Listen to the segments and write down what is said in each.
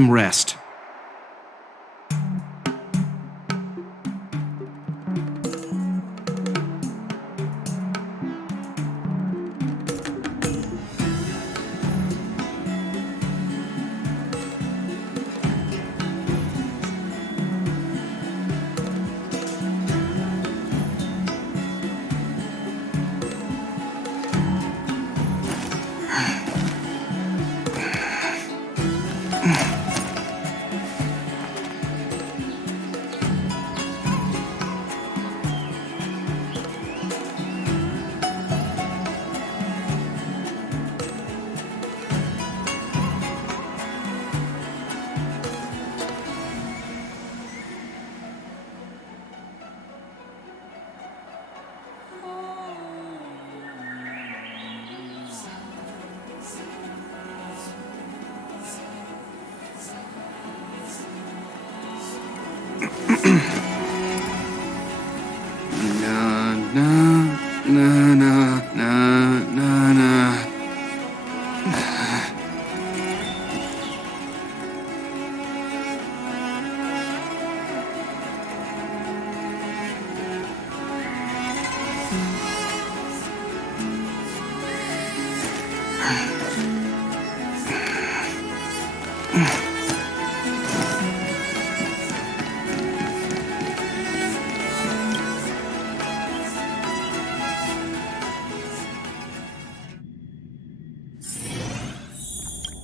them rest.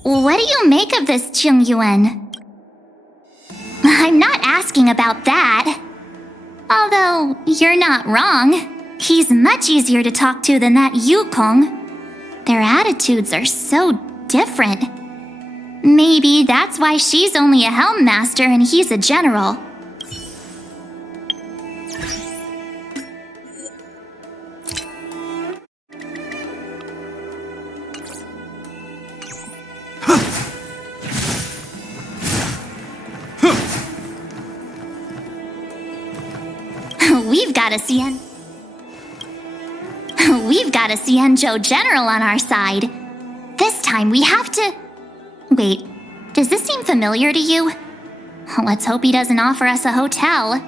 What do you make of this, Chung Yuan? I'm not asking about that. Although, you're not wrong. He's much easier to talk to than that Yukong. Their attitudes are so different. Maybe that's why she's only a helm master and he's a general. We've got a Xianzhou general on our side. This time we have to... Wait, does this seem familiar to you? Let's hope he doesn't offer us a hotel.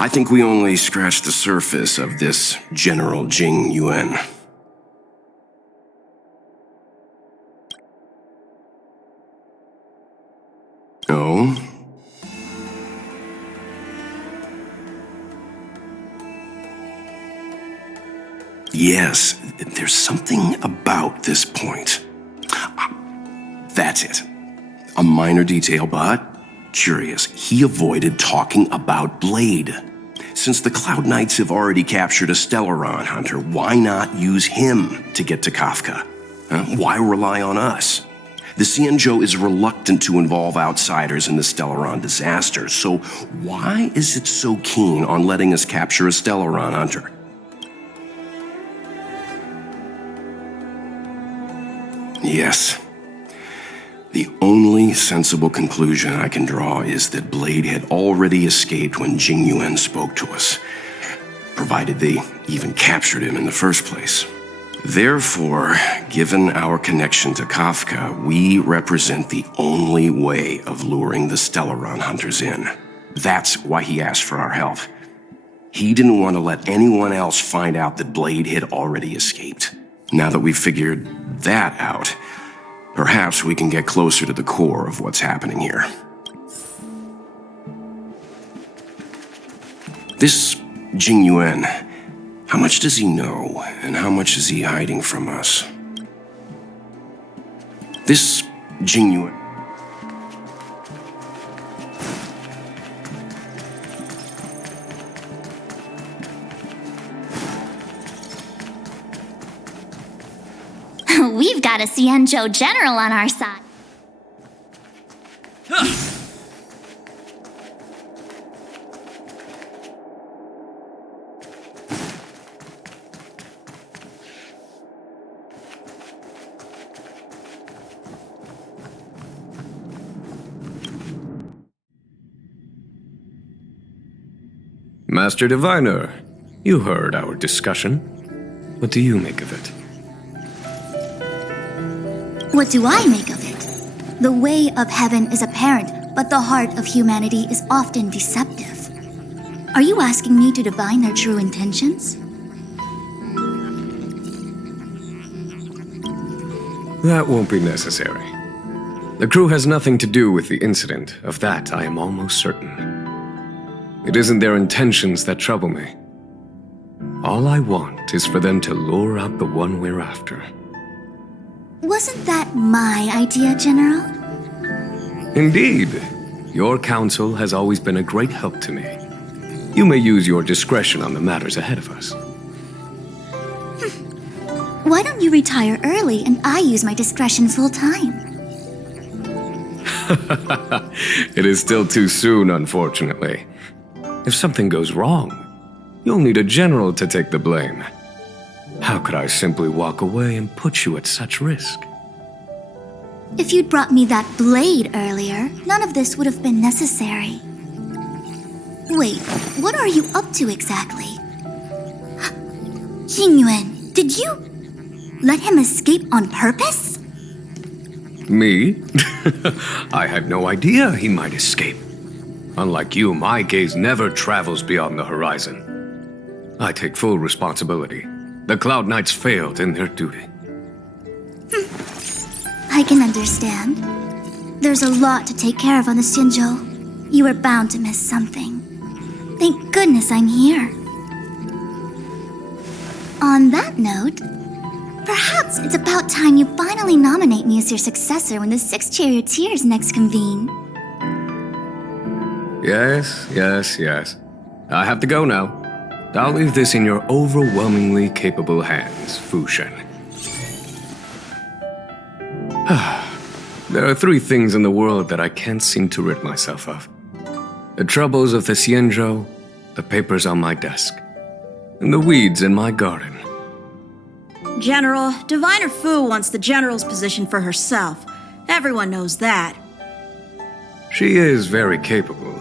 I think we only scratched the surface of this General Jing Yuan. Oh? Yes, there's something about this point. That's it. A minor detail, but curious. He avoided talking about Blade. Since the Cloud Knights have already captured a Stellaron hunter, why not use him to get to Kafka? Why rely on us? The Xianzhou is reluctant to involve outsiders in the Stellaron disaster, so why is it so keen on letting us capture a Stellaron hunter? Yes. The only sensible conclusion I can draw is that Blade had already escaped when Jing Yuan spoke to us, provided they even captured him in the first place. Therefore, given our connection to Kafka, we represent the only way of luring the Stellaron hunters in. That's why he asked for our help. He didn't want to let anyone else find out that Blade had already escaped. Now that we've figured that out, perhaps we can get closer to the core of what's happening here. This Jing Yuan, how much does he know, and how much is he hiding from us? This Jing Yuan... We've got a Xianzhou general on our side. Master Diviner, you heard our discussion. What do you make of it? What do I make of it? The way of heaven is apparent, but the heart of humanity is often deceptive. Are you asking me to divine their true intentions? That won't be necessary. The crew has nothing to do with the incident. Of that, I am almost certain. It isn't their intentions that trouble me. All I want is for them to lure out the one we're after. Wasn't that my idea, General? Indeed. Your counsel has always been a great help to me. You may use your discretion on the matters ahead of us. Why don't you retire early and I use my discretion full time? It is still too soon, unfortunately. If something goes wrong, you'll need a general to take the blame. How could I simply walk away and put you at such risk? If you'd brought me that blade earlier, none of this would have been necessary. Wait, what are you up to exactly? Yingyuan, did you let him escape on purpose? Me? I had no idea he might escape. Unlike you, my gaze never travels beyond the horizon. I take full responsibility. The Cloud Knights failed in their duty. I can understand. There's a lot to take care of on the Xianzhou. You were bound to miss something. Thank goodness I'm here. On that note, perhaps it's about time you finally nominate me as your successor when the Six Charioteers next convene. Yes. I have to go now. I'll leave this in your overwhelmingly capable hands, Fu Shen. There are three things in the world that I can't seem to rid myself of. The troubles of the Xianzhou, the papers on my desk, and the weeds in my garden. General, Diviner Fu wants the General's position for herself. Everyone knows that. She is very capable,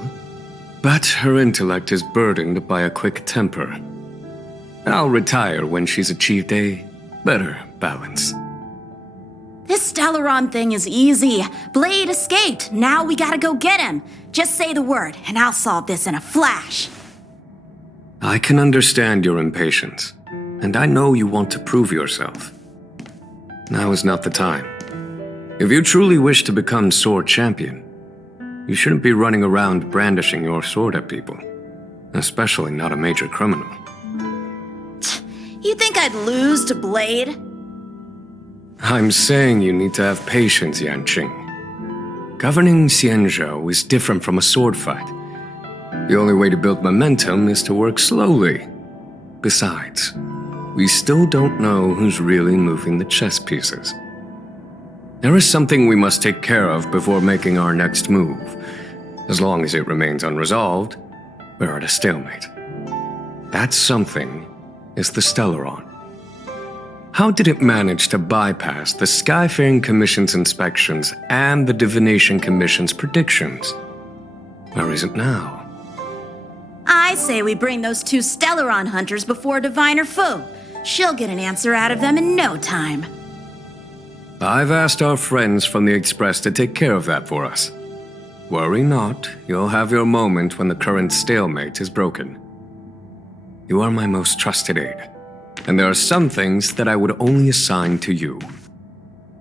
but her intellect is burdened by a quick temper. I'll retire when she's achieved a better balance. This Stellaron thing is easy. Blade escaped. Now we gotta go get him. Just say the word, and I'll solve this in a flash. I can understand your impatience, and I know you want to prove yourself. Now is not the time. If you truly wish to become sword champion, you shouldn't be running around brandishing your sword at people, especially not a major criminal. You think I'd lose to Blade? I'm saying you need to have patience, Yanqing. Governing Xianzhou is different from a sword fight. The only way to build momentum is to work slowly. Besides, we still don't know who's really moving the chess pieces. There is something we must take care of before making our next move. As long as it remains unresolved, we're at a stalemate. That something is the Stellaron. How did it manage to bypass the Skyfaring Commission's inspections and the Divination Commission's predictions? Where is it now? I say we bring those two Stellaron hunters before Diviner Fu. She'll get an answer out of them in no time. I've asked our friends from the Express to take care of that for us. Worry not, you'll have your moment when the current stalemate is broken. You are my most trusted aide, and there are some things that I would only assign to you.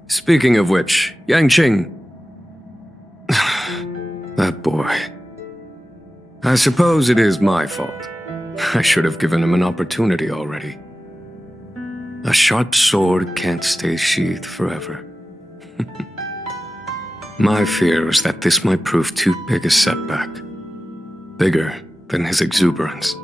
Speaking of which, Yanqing... that boy... I suppose it is my fault. I should have given him an opportunity already. A sharp sword can't stay sheathed forever. My fear is that this might prove too big a setback. Bigger than his exuberance.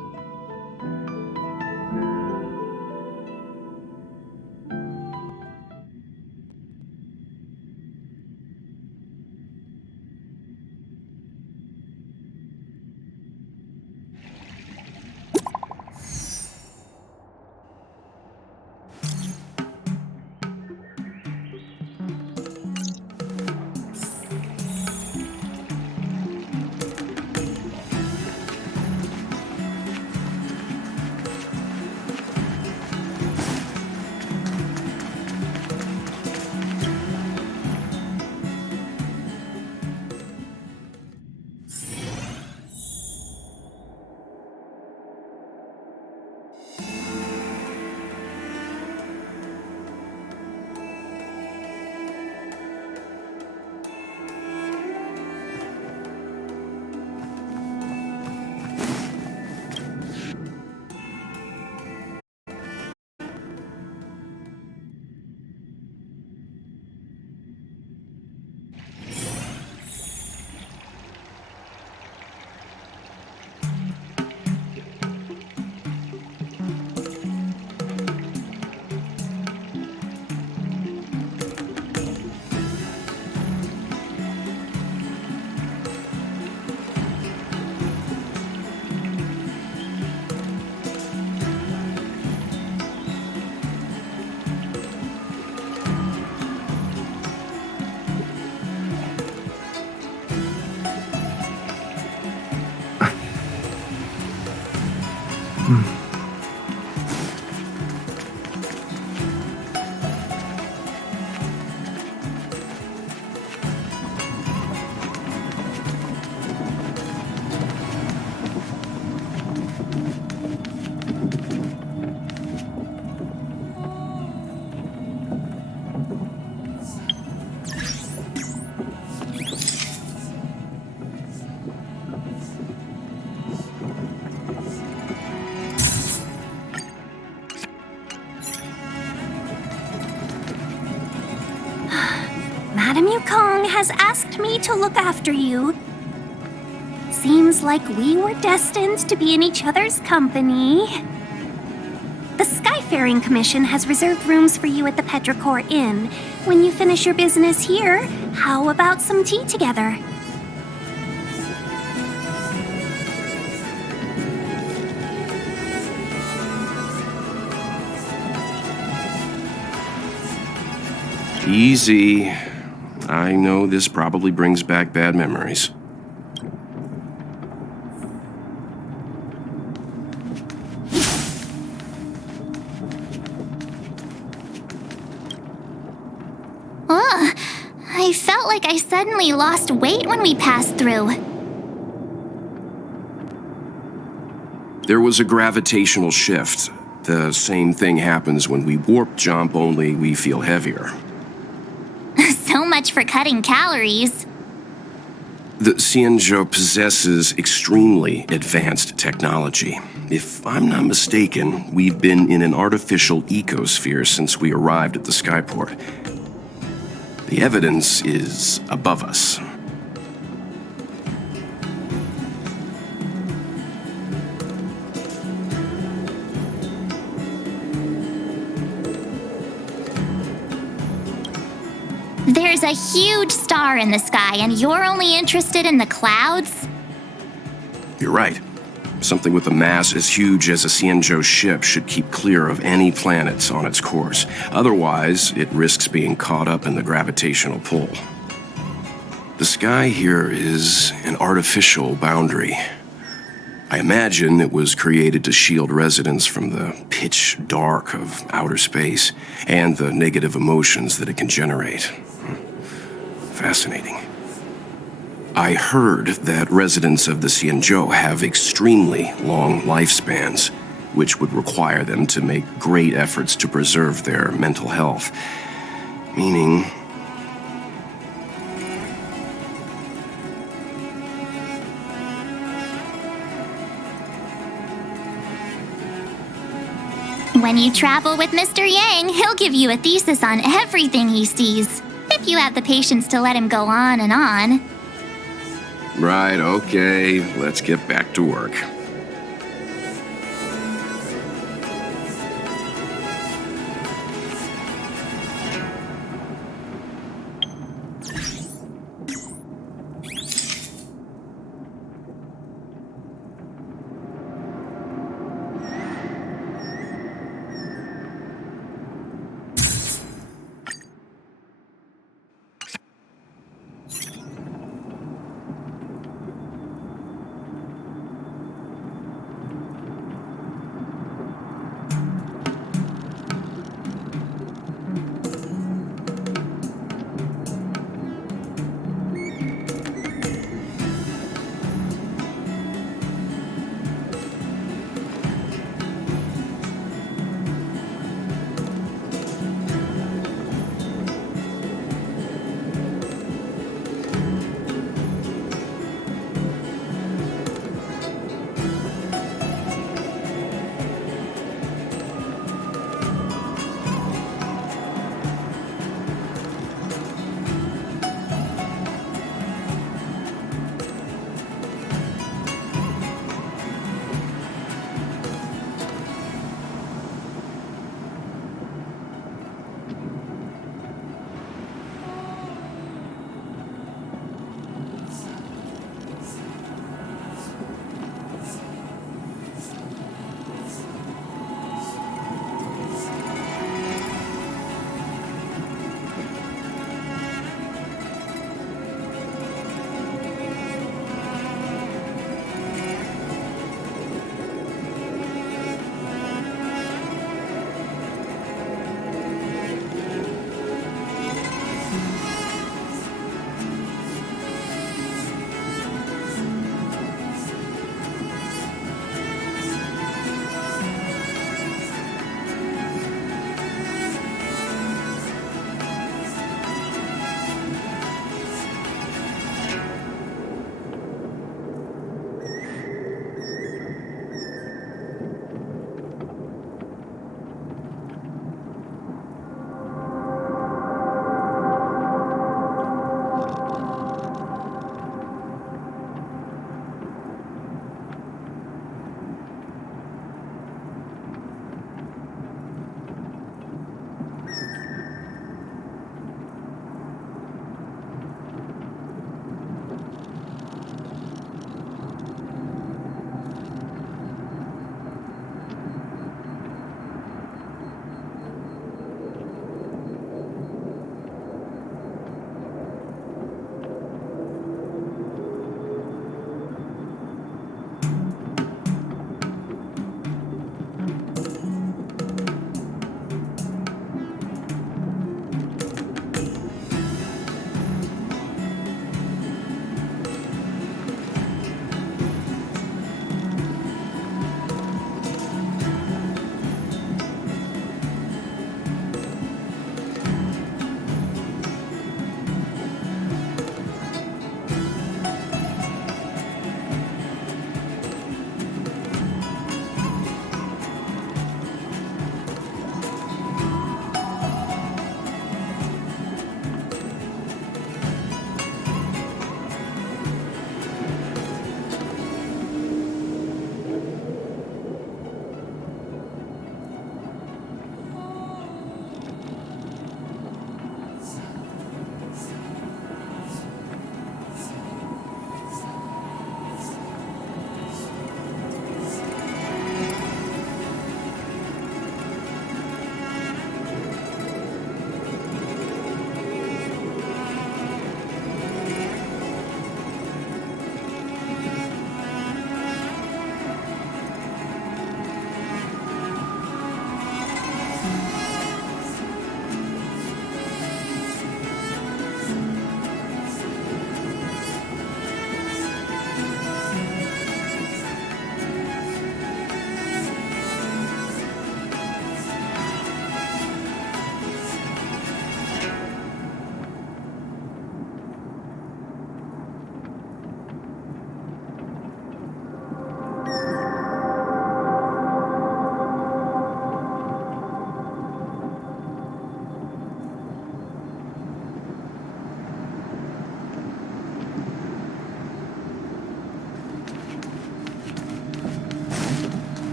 Madame Yukong has asked me to look after you. Seems like we were destined to be in each other's company. The Skyfaring Commission has reserved rooms for you at the Petrichor Inn. When you finish your business here, how about some tea together? Easy. I know this probably brings back bad memories. Ugh, I felt like I suddenly lost weight when we passed through. There was a gravitational shift. The same thing happens when we warp jump, only we feel heavier. So much for cutting calories. The Xianzhou possesses extremely advanced technology. If I'm not mistaken, we've been in an artificial ecosphere since we arrived at the skyport. The evidence is above us. There's a huge star in the sky, and you're only interested in the clouds? You're right. Something with a mass as huge as a Xianzhou ship should keep clear of any planets on its course. Otherwise, it risks being caught up in the gravitational pull. The sky here is an artificial boundary. I imagine it was created to shield residents from the pitch dark of outer space and the negative emotions that it can generate. Fascinating. I heard that residents of the Xianzhou have extremely long lifespans, which would require them to make great efforts to preserve their mental health. Meaning, when you travel with Mr. Yang, he'll give you a thesis on everything he sees, if you have the patience to let him go on and on. right, okay, let's get back to work.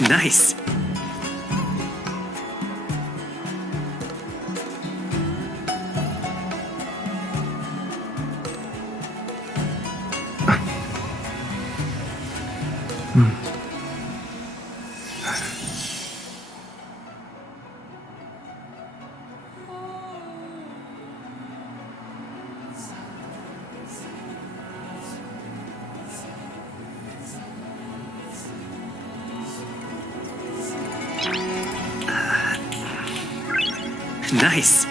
Nice. Nice.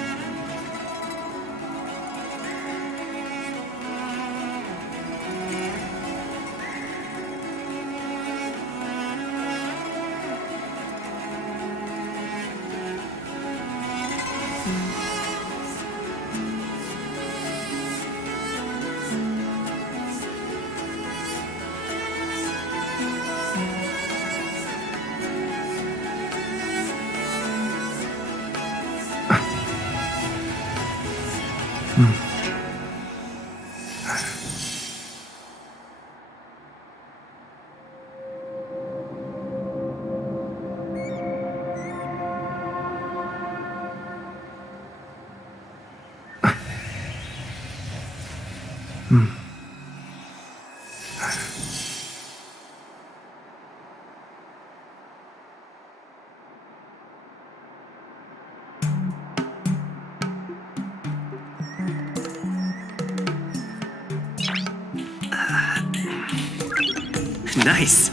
Nice.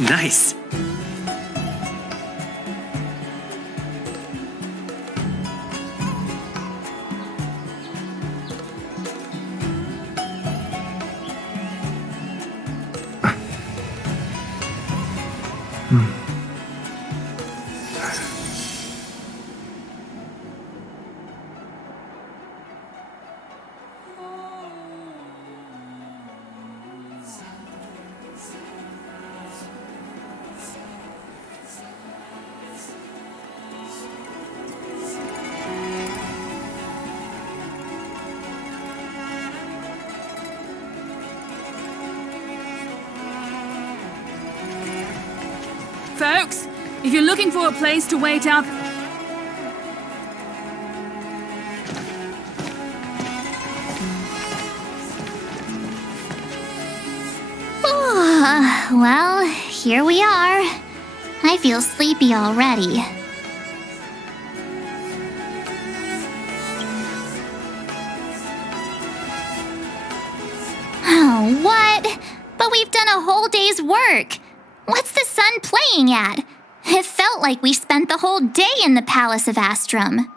Nice. Folks, if you're looking for a place to wait out... Well, here we are. I feel sleepy already. Oh, what? But we've done a whole day's work. What's the sun playing at? It felt like we spent the whole day in the Palace of Astrum.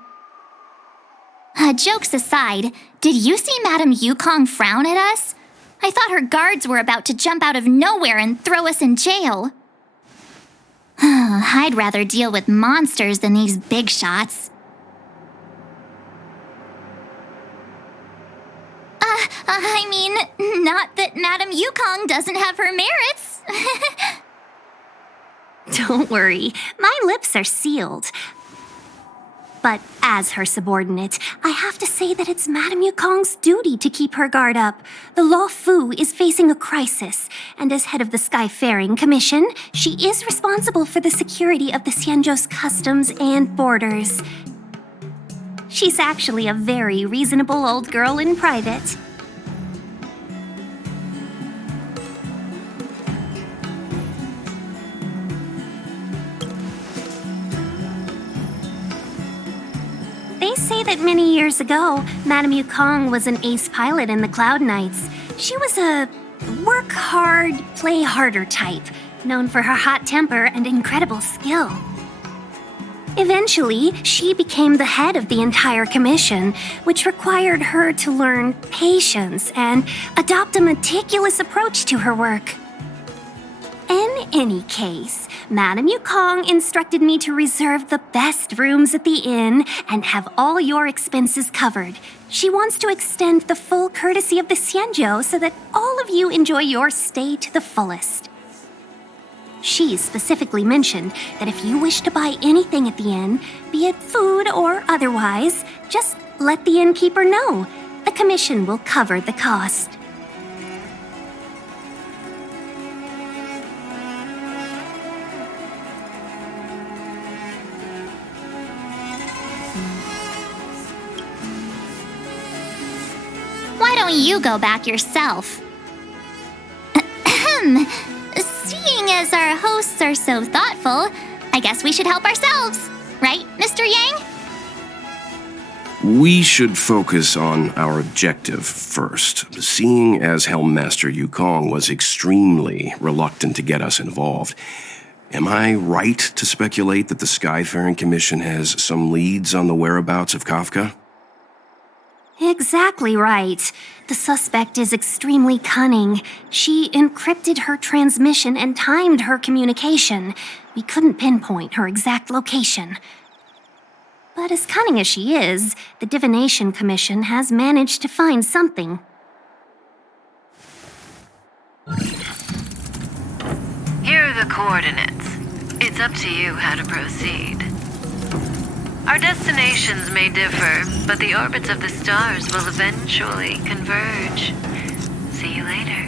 Jokes aside, did you see Madame Yukong frown at us? I thought her guards were about to jump out of nowhere and throw us in jail. I'd rather deal with monsters than these big shots. I mean, not that Madame Yukong doesn't have her merits. Don't worry, my lips are sealed. But as her subordinate, I have to say that it's Madame Yukong's duty to keep her guard up. The Law Fu is facing a crisis, and as head of the Skyfaring Commission, she is responsible for the security of the Xianzhou's customs and borders. She's actually a very reasonable old girl in private. They say that many years ago, Madame Yukong was an ace pilot in the Cloud Knights. She was a work hard, play harder type, known for her hot temper and incredible skill. Eventually, she became the head of the entire commission, which required her to learn patience and adopt a meticulous approach to her work. In any case, Madame Yukong instructed me to reserve the best rooms at the inn and have all your expenses covered. She wants to extend the full courtesy of the Xianzhou so that all of you enjoy your stay to the fullest. She specifically mentioned that if you wish to buy anything at the inn, be it food or otherwise, just let the innkeeper know. The commission will cover the cost. Why don't you go back yourself? Seeing as our hosts are so thoughtful, I guess we should help ourselves. Right, Mr. Yang? We should focus on our objective first. Seeing as Helmmaster Yukong was extremely reluctant to get us involved, am I right to speculate that the Skyfaring Commission has some leads on the whereabouts of Kafka? Exactly right. The suspect is extremely cunning. She encrypted her transmission and timed her communication. We couldn't pinpoint her exact location. But as cunning as she is, the Divination Commission has managed to find something. Here are the coordinates. It's up to you how to proceed. Our destinations may differ, but the orbits of the stars will eventually converge. See you later.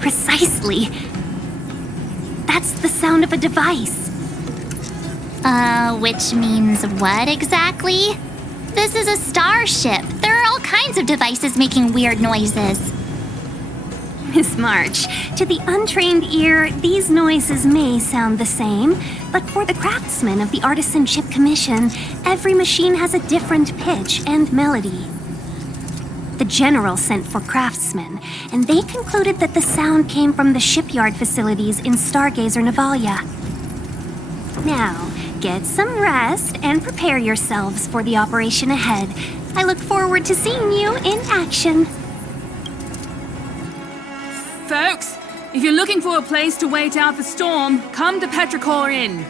Precisely. That's the sound of a device. Which means what exactly? This is a starship. There are all kinds of devices making weird noises. Miss March, to the untrained ear, these noises may sound the same, but for the craftsmen of the Artisanship Commission, every machine has a different pitch and melody. The General sent for craftsmen, and they concluded that the sound came from the shipyard facilities in Stargazer Navalia. Now, get some rest and prepare yourselves for the operation ahead. I look forward to seeing you in action. Folks, if you're looking for a place to wait out the storm, come to Petrichor Inn.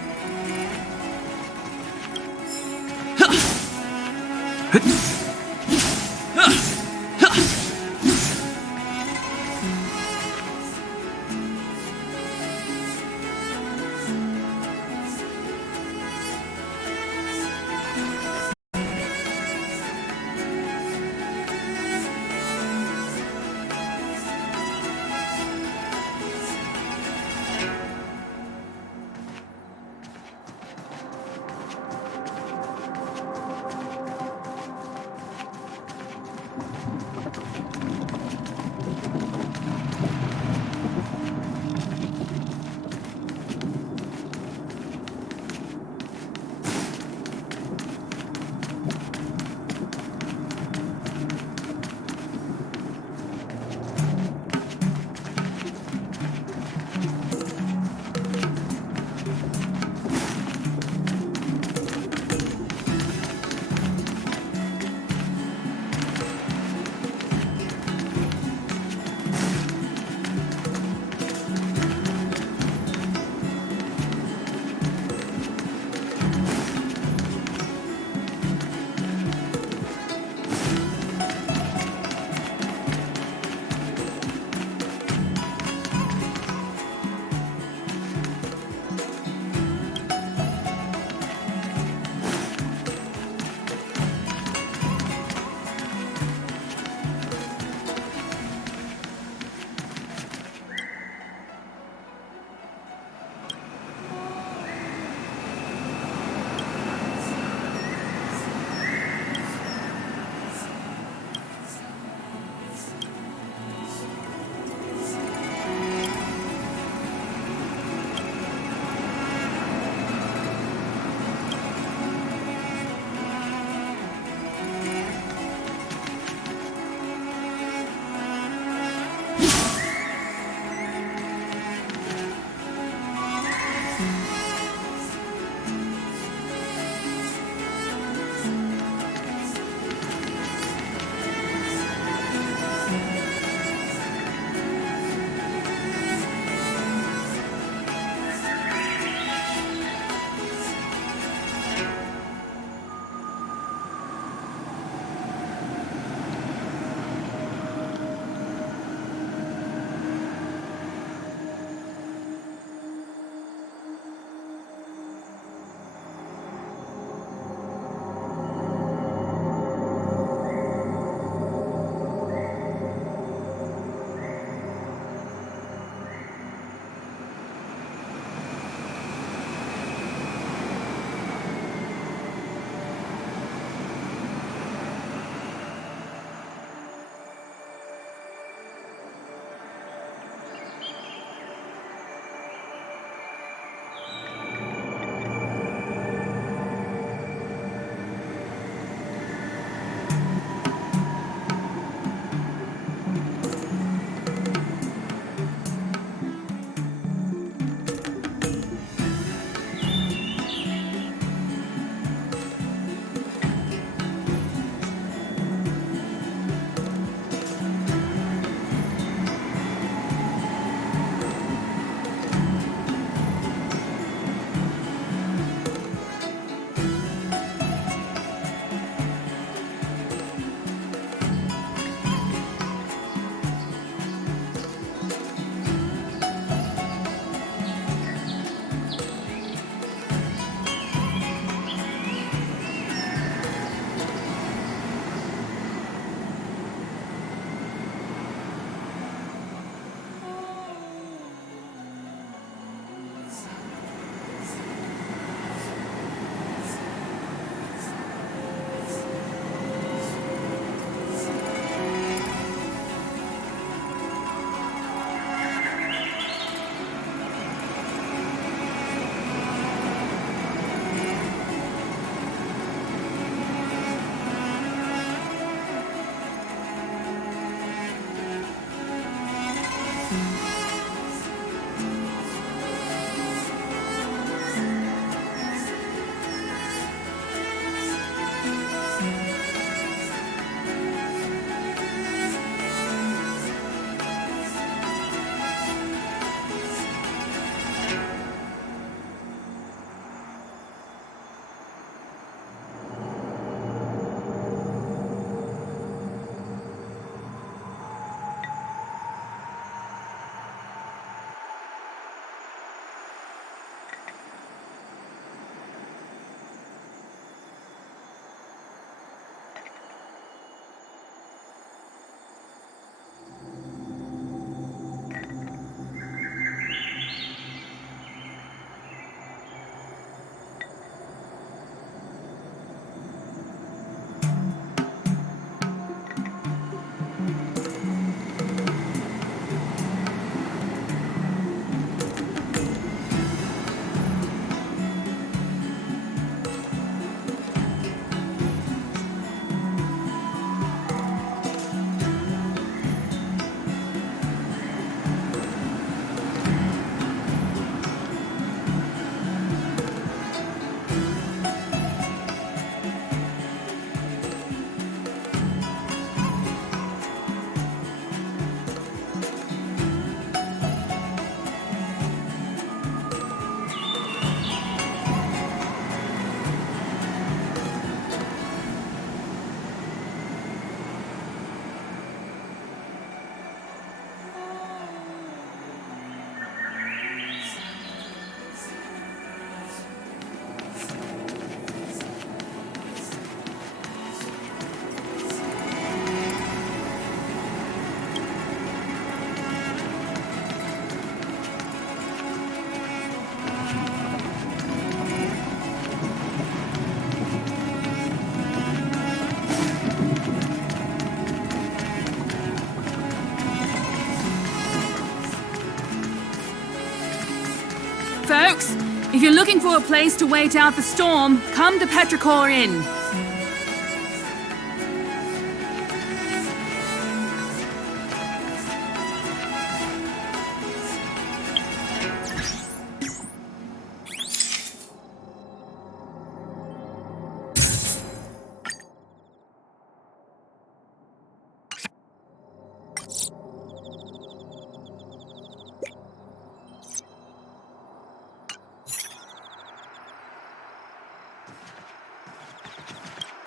If you're looking for a place to wait out the storm, come to Petrichor Inn.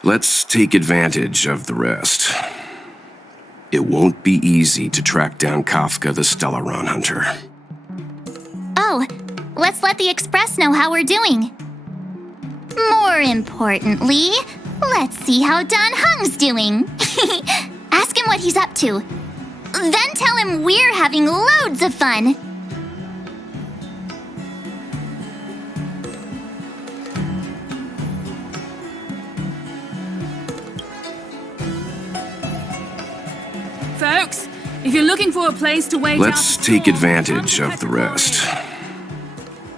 Let's take advantage of the rest. It won't be easy to track down Kafka the Stellaron Hunter. Oh, let's let the Express know how we're doing. More importantly, let's see how Don Hung's doing. Ask him what he's up to. Then tell him we're having loads of fun. Folks, if you're looking for a place to wait out Let's the take storm, advantage come to of the Petrichor rest. Inn.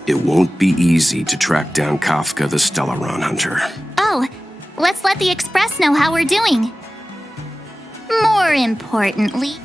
It won't be easy to track down Kafka the Stellaron Hunter. Oh, let's let the Express know how we're doing. More importantly...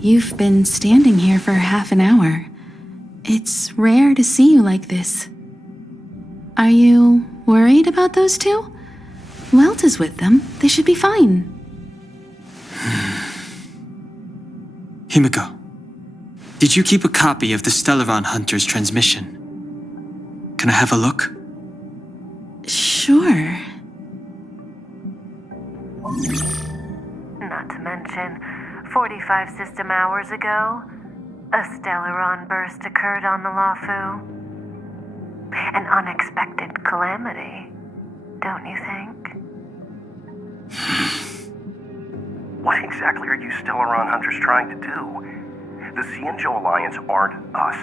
You've been standing here for half an hour. It's rare to see you like this. Are you worried about those two? Welt is with them. They should be fine. Himiko, did you keep a copy of the Stellaron Hunter's transmission? Can I have a look? Sure. Not to mention, 45 system hours ago, a Stellaron burst occurred on the Lafu. An unexpected calamity, don't you think? What exactly are you Stellaron Hunters trying to do? The Xianzhou Alliance aren't us.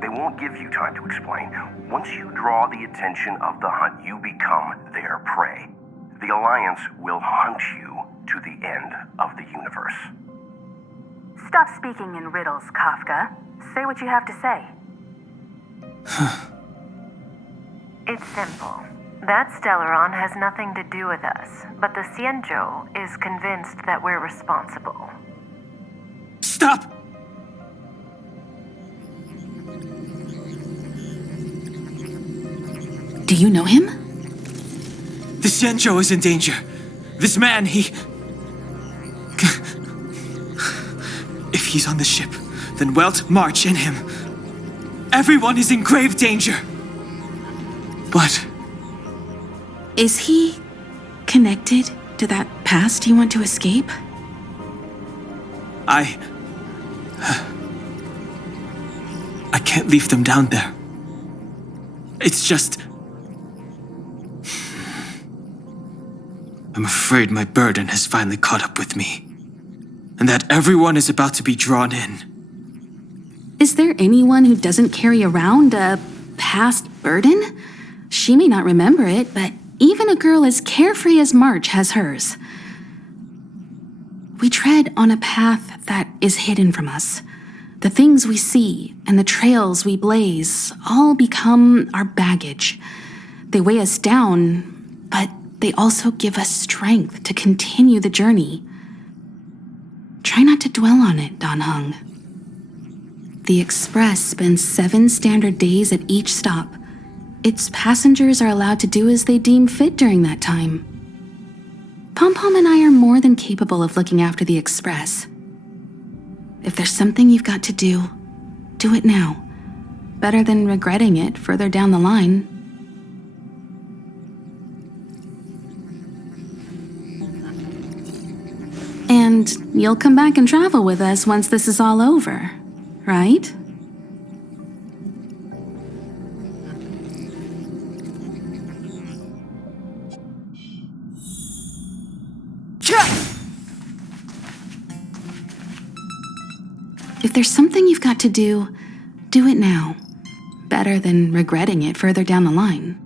They won't give you time to explain. Once you draw the attention of the hunt, you become their prey. The Alliance will hunt you to the end of the universe. Stop speaking in riddles, Kafka. Say what you have to say. It's simple. That Stellaron has nothing to do with us, but the Xianzhou is convinced that we're responsible. Stop! Do you know him? The Xianzhou is in danger. This man, he... If he's on the ship, then Welt march in him. Everyone is in grave danger. What? Is he connected to that past you want to escape? I can't leave them down there. It's just... I'm afraid my burden has finally caught up with me. And that everyone is about to be drawn in. Is there anyone who doesn't carry around a past burden? She may not remember it, but even a girl as carefree as March has hers. We tread on a path that is hidden from us. The things we see and the trails we blaze all become our baggage. They weigh us down, but they also give us strength to continue the journey. Try not to dwell on it, Don Hung. The Express spends 7 standard days at each stop. Its passengers are allowed to do as they deem fit during that time. Pom-Pom and I are more than capable of looking after the Express. If there's something you've got to do, do it now. Better than regretting it further down the line. And you'll come back and travel with us once this is all over, right? If there's something you've got to do it now. Better than regretting it further down the line.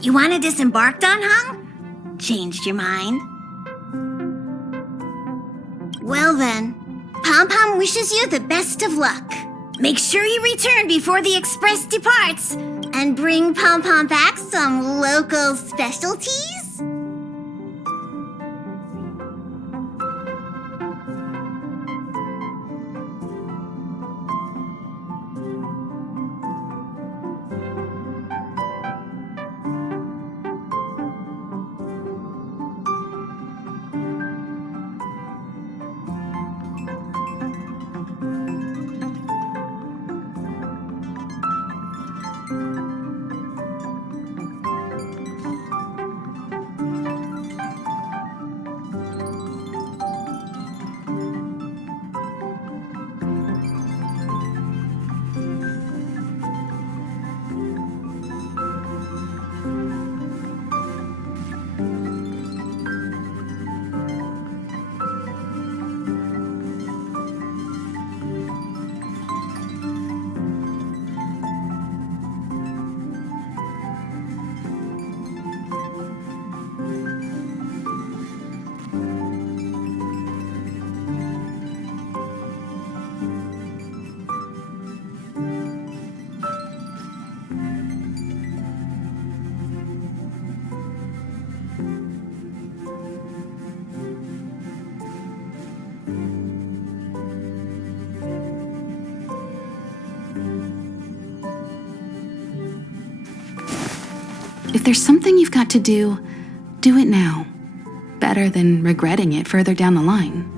You want to disembark, Don Hung? Changed your mind? Well then, Pom Pom wishes you the best of luck. Make sure you return before the express departs, and bring Pom Pom back some local specialties? If there's something you've got to do it now. Better than regretting it further down the line.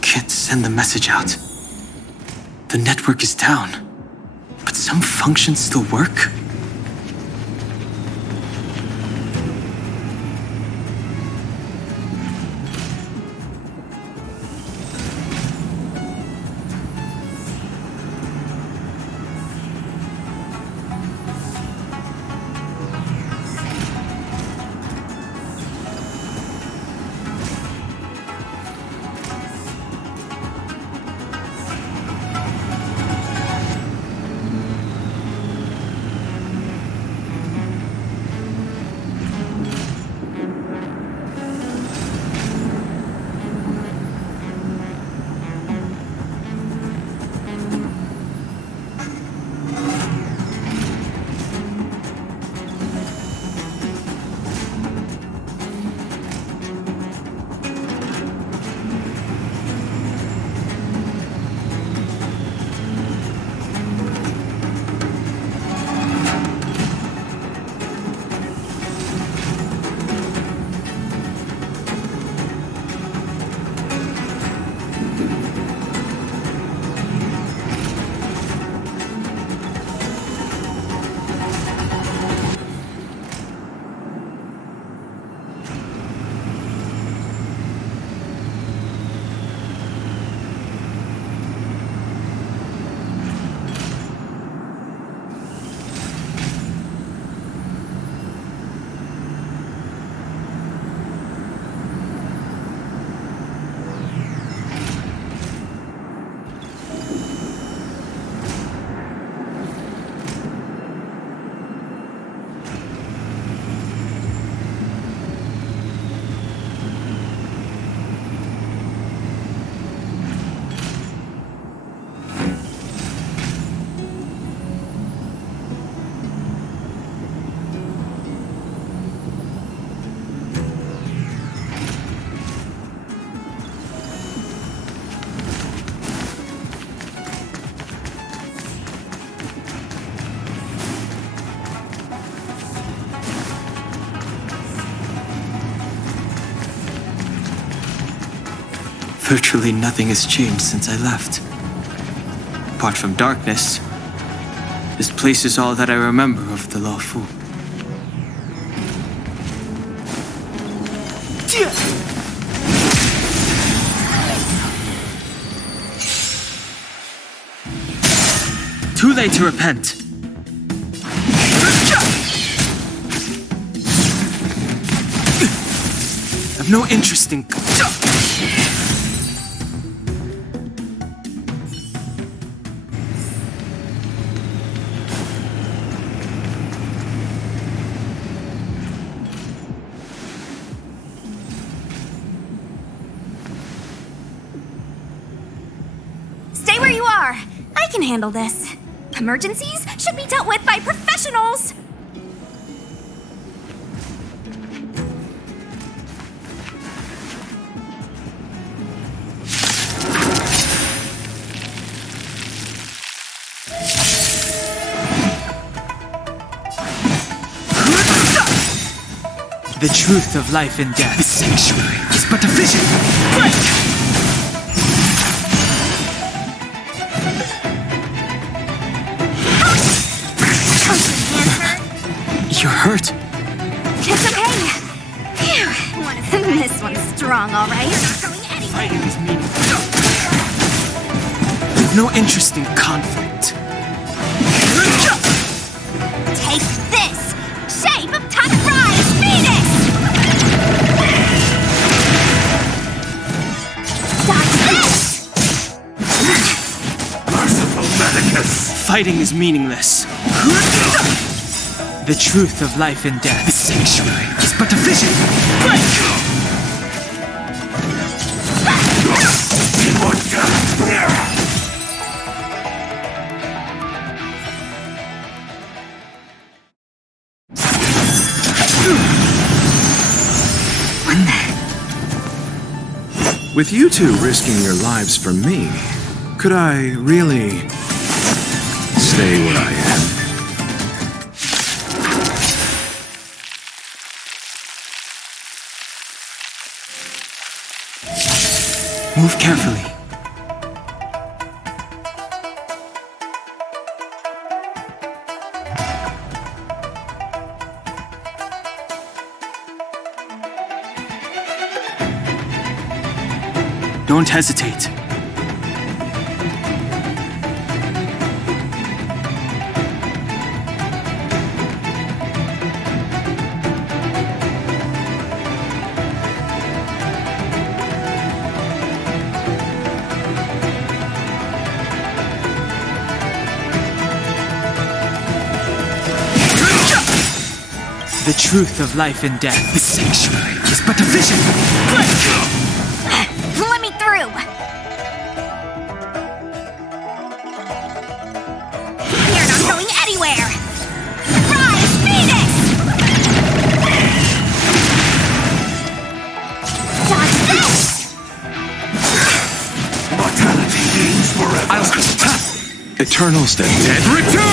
Can't send the message out. The network is down, but some functions still work? Virtually nothing has changed since I left. Apart from darkness, this place is all that I remember of the Lawfu. Too late to repent. I've no interest in... Stay where you are. I can handle this. Emergencies should be dealt with by professionals. The truth of life and death. The sanctuary is but a vision. Break! You're hurt. It's okay. Phew. This one's strong, all right. Fighting is meaningless. You've no interest in conflict. Take this! Shape of Takai's Venus! Dodge this! Merciful Medicus! Fighting is meaningless. The truth of life and death. The sanctuary is but a vision. Break! With you two risking your lives for me, could I really stay where I am? Move carefully. Don't hesitate. The truth of life and death. The sanctuary is but a vision. Let me through! You're not going anywhere! Rise, Venus! Dodge this! Mortality means forever. Eternals the dead return!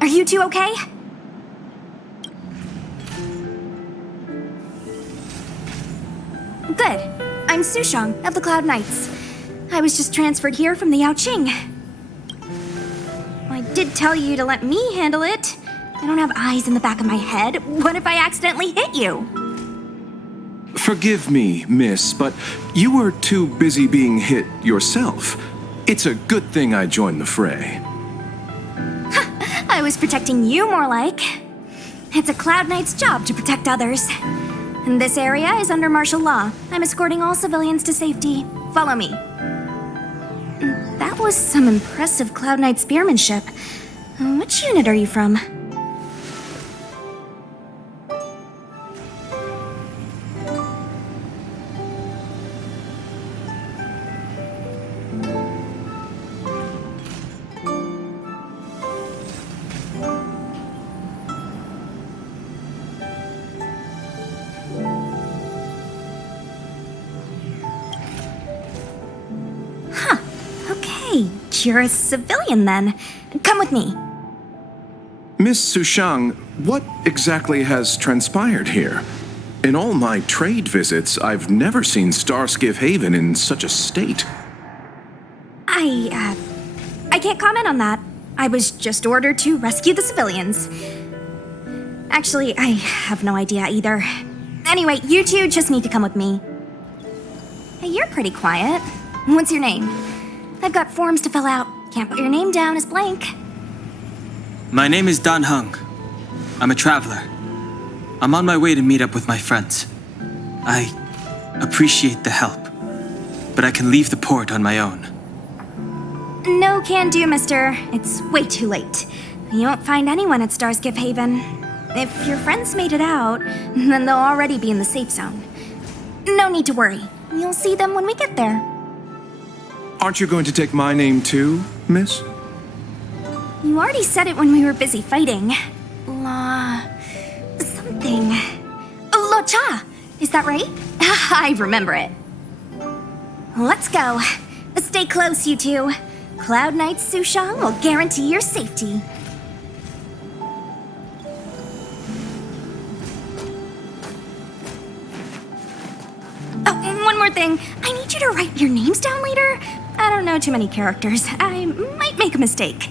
Are you two okay? Good. I'm Sushang of the Cloud Knights. I was just transferred here from the Yaoqing. I did tell you to let me handle it. I don't have eyes in the back of my head. What if I accidentally hit you? Forgive me, miss, but you were too busy being hit yourself. It's a good thing I joined the fray. I was protecting you more like. It's a Cloud Knight's job to protect others. And this area is under martial law. I'm escorting all civilians to safety. Follow me. That was some impressive Cloud Knight spearmanship. Which unit are you from? you're a civilian then. Come with me. Miss Sushang, what exactly has transpired here? In all my trade visits, I've never seen Starskiff Haven in such a state. I can't comment on that. I was just ordered to rescue the civilians. Actually, I have no idea either. Anyway, you two just need to come with me. Hey, you're pretty quiet. What's your name? I've got forms to fill out. Can't put your name down as blank. My name is Dan Hung. I'm a traveler. I'm on my way to meet up with my friends. I appreciate the help, but I can leave the port on my own. No can do, mister. It's way too late. You won't find anyone at Starskiff Haven. If your friends made it out, then they'll already be in the safe zone. No need to worry. You'll see them when we get there. Aren't you going to take my name too, miss? You already said it when we were busy fighting. Something. Lo Cha! Is that right? I remember it. Let's go. Stay close, you two. Cloud Knight Sushang will guarantee your safety. Oh, one more thing. I need you to write your names down later. I don't know too many characters. I might make a mistake.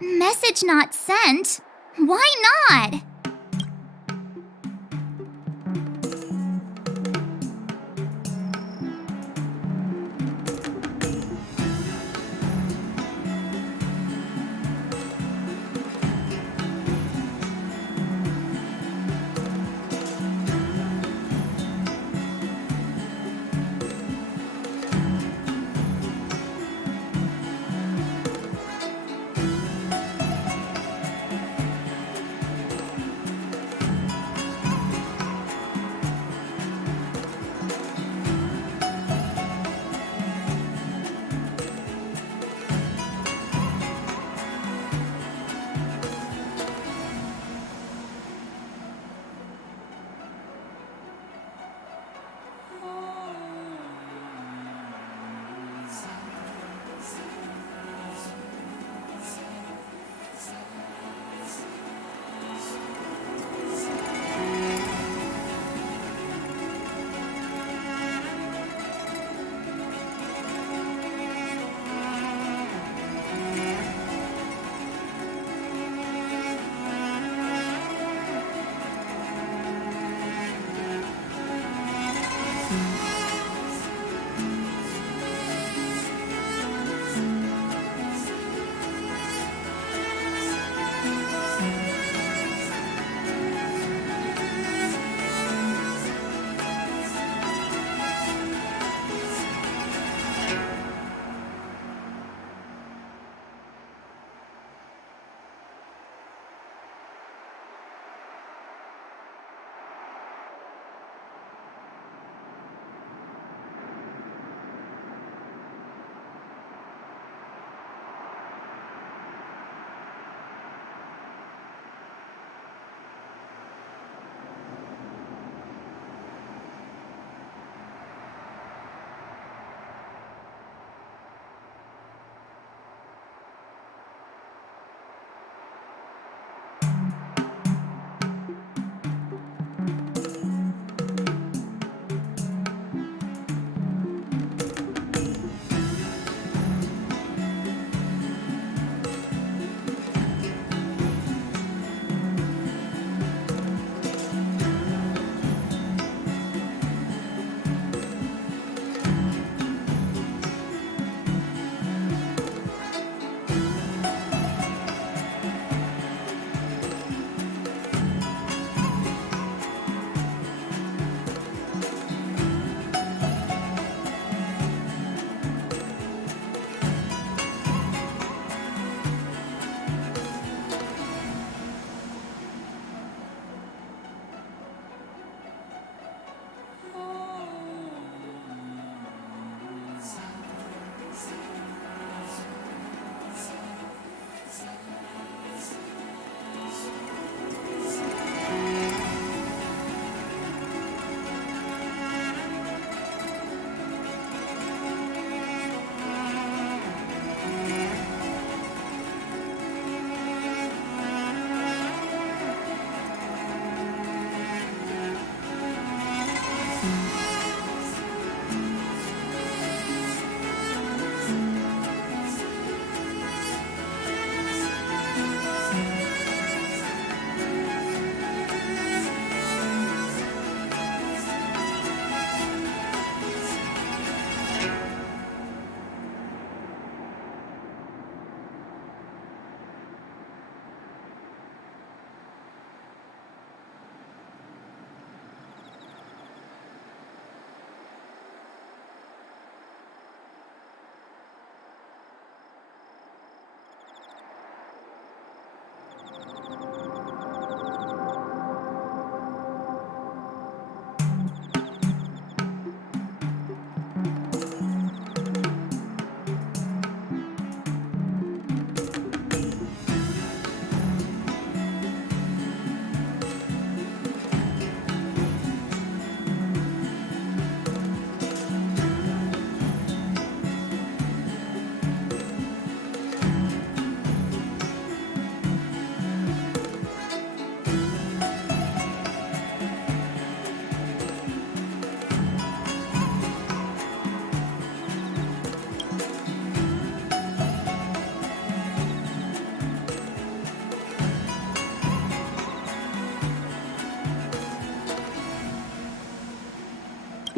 Message not sent? Why not?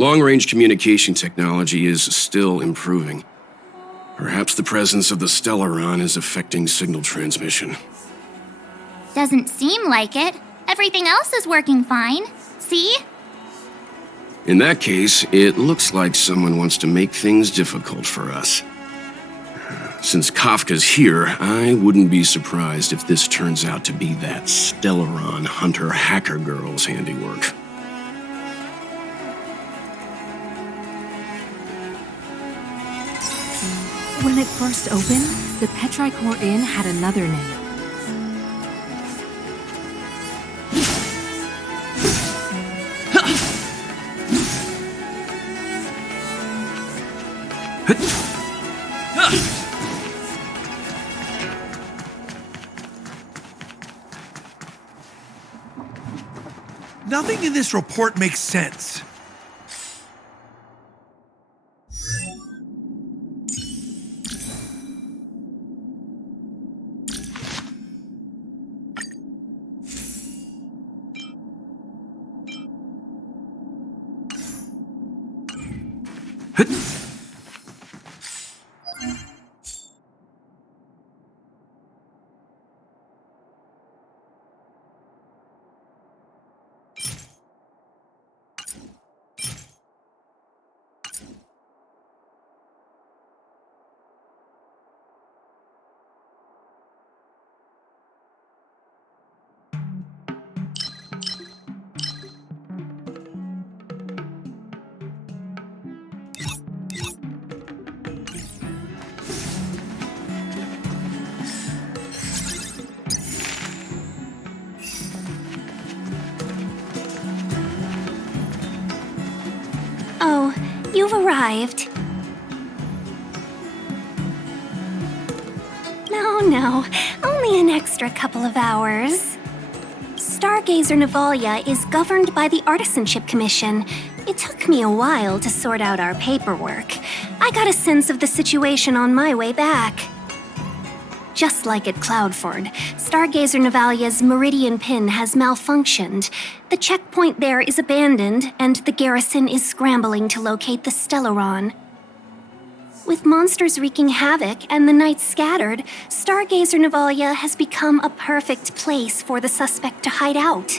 Long-range communication technology is still improving. Perhaps the presence of the Stellaron is affecting signal transmission. Doesn't seem like it. Everything else is working fine. See? In that case, it looks like someone wants to make things difficult for us. Since Kafka's here, I wouldn't be surprised if this turns out to be that Stellaron hunter hacker girl's handiwork. When it first opened, the Petrichor Inn had another name. Nothing in this report makes sense. Oh, you've arrived. No, only an extra couple of hours. Stargazer Navalia is governed by the Artisanship Commission. It took me a while to sort out our paperwork. I got a sense of the situation on my way back. Just like at Cloudford, Stargazer Navalia's Meridian Pin has malfunctioned. The checkpoint there is abandoned, and the garrison is scrambling to locate the Stellaron. With monsters wreaking havoc and the night scattered, Stargazer Navalia has become a perfect place for the suspect to hide out.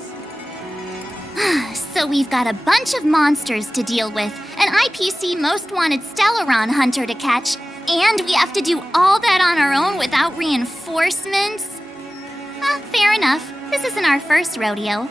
So we've got a bunch of monsters to deal with, an IPC Most Wanted Stellaron hunter to catch, and we have to do all that on our own without reinforcements? Fair enough. This isn't our first rodeo.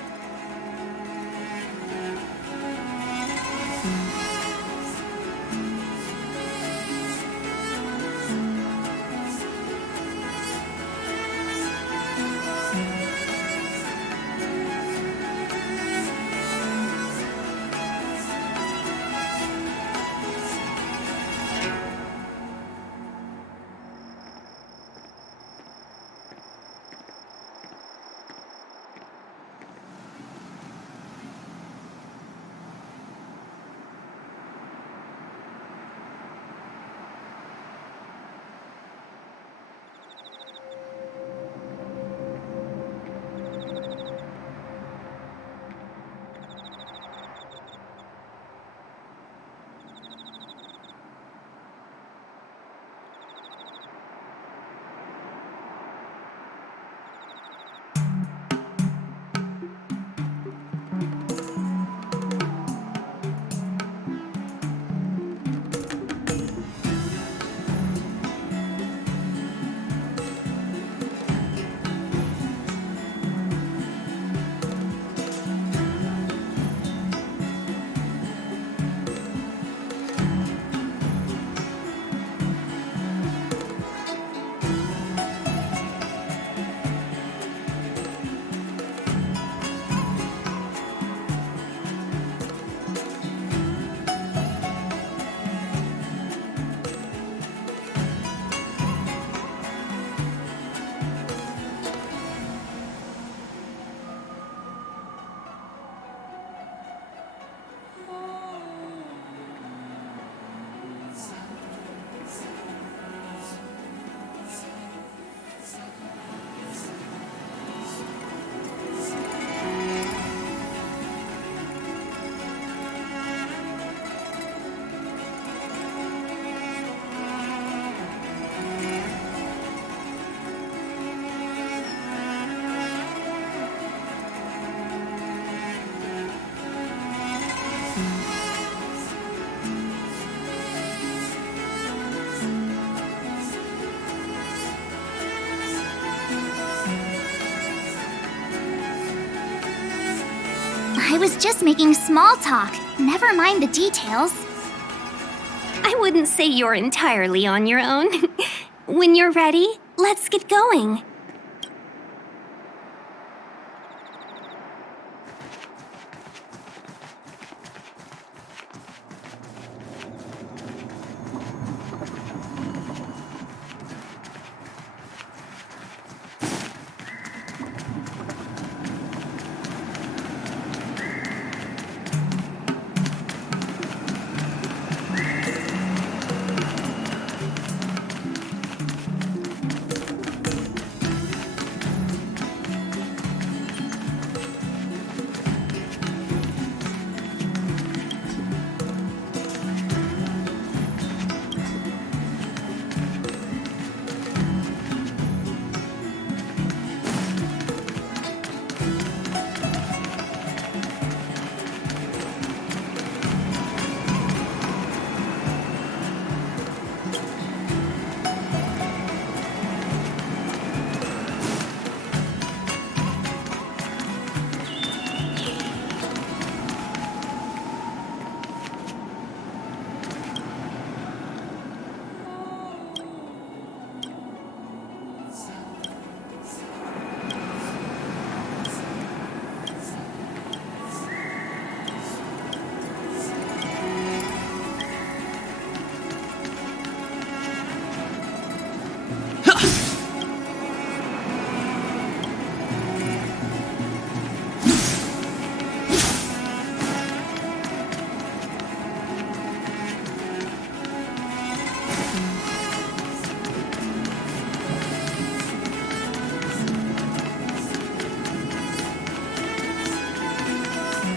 was just making small talk. Never mind the details. I wouldn't say you're entirely on your own. When you're ready, let's get going.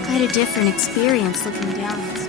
Quite a different experience looking down this.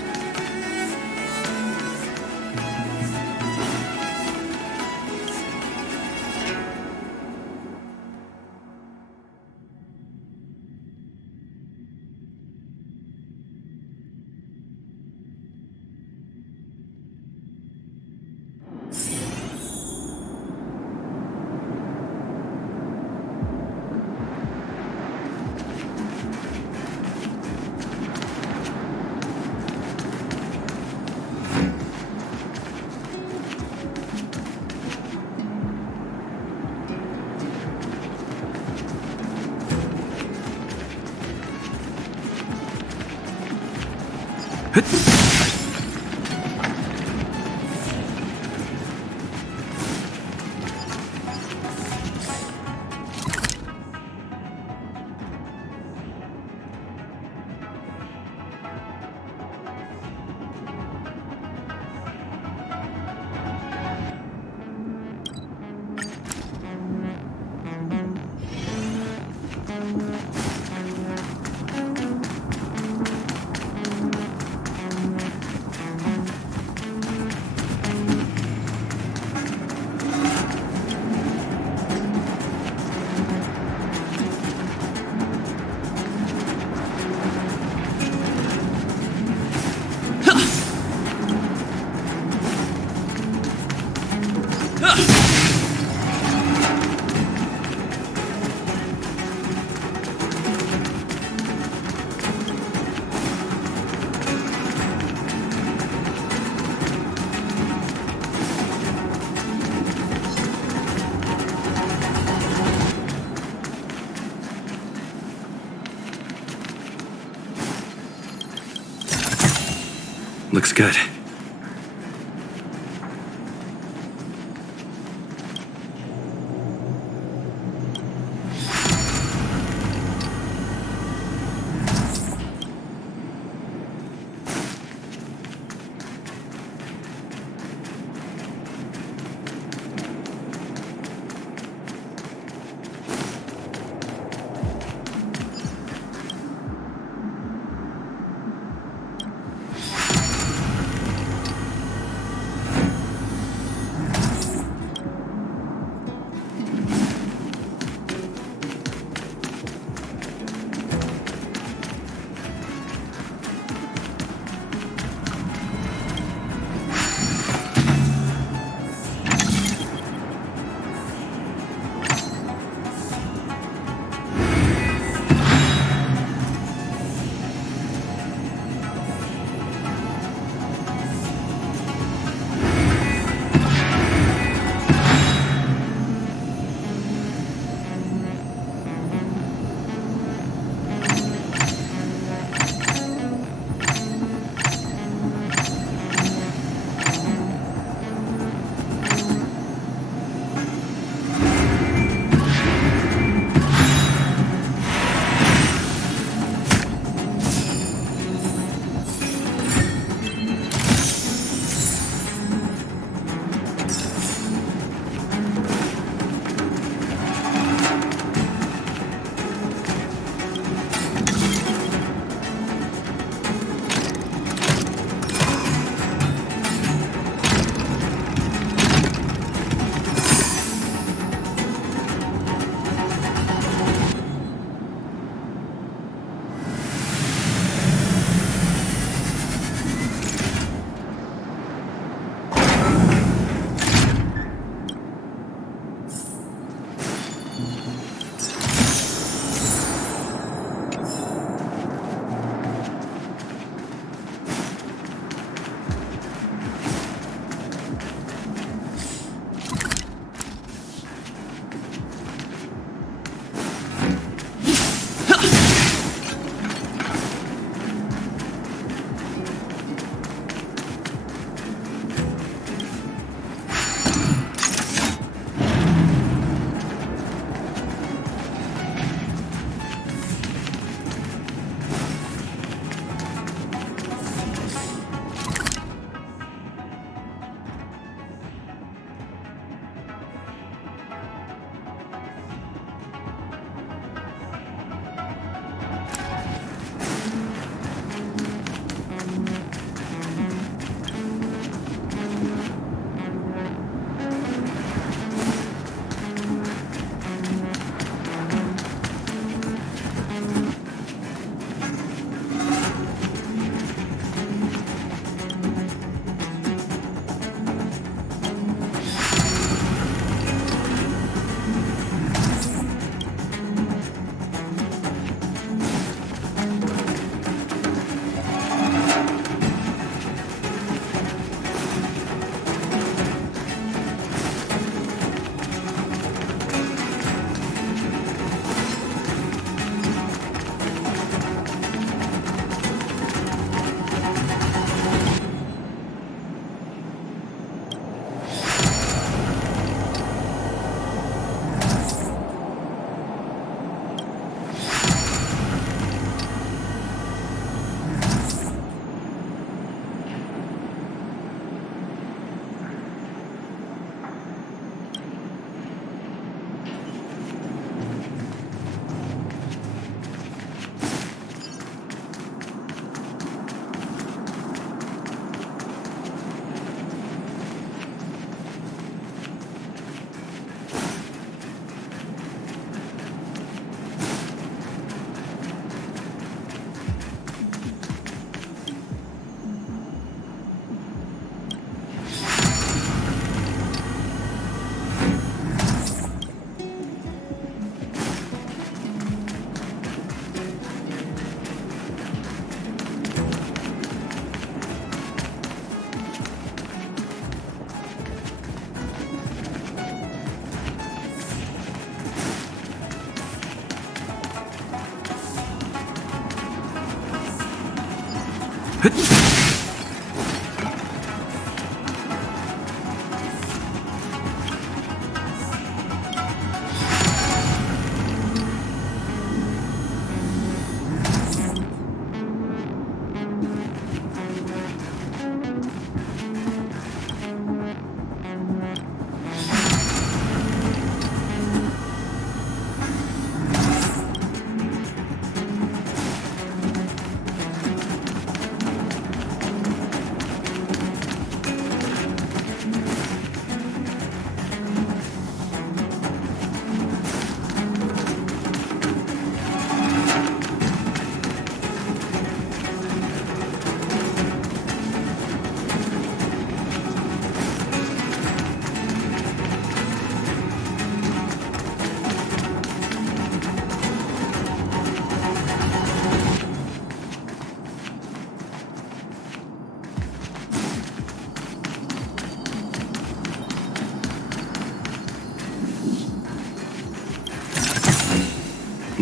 Looks good.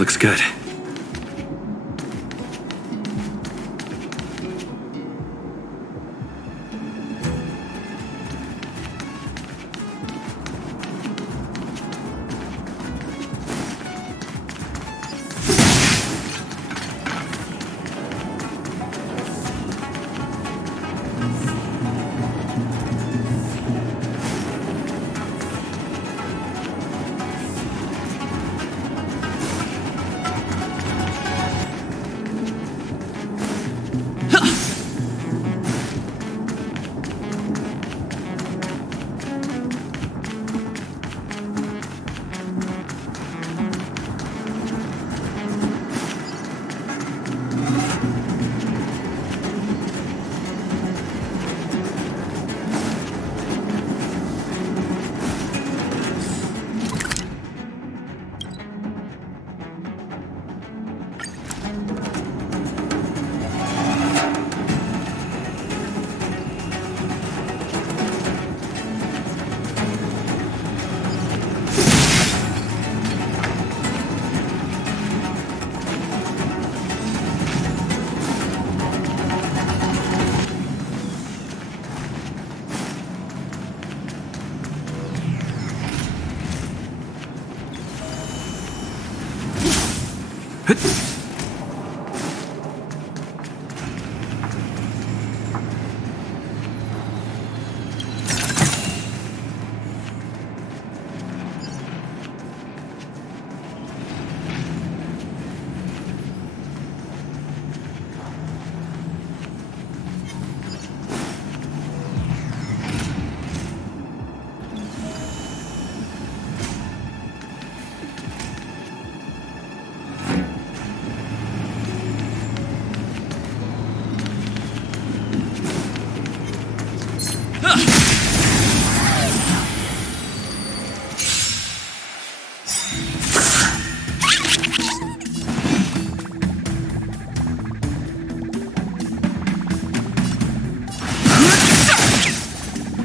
Looks good.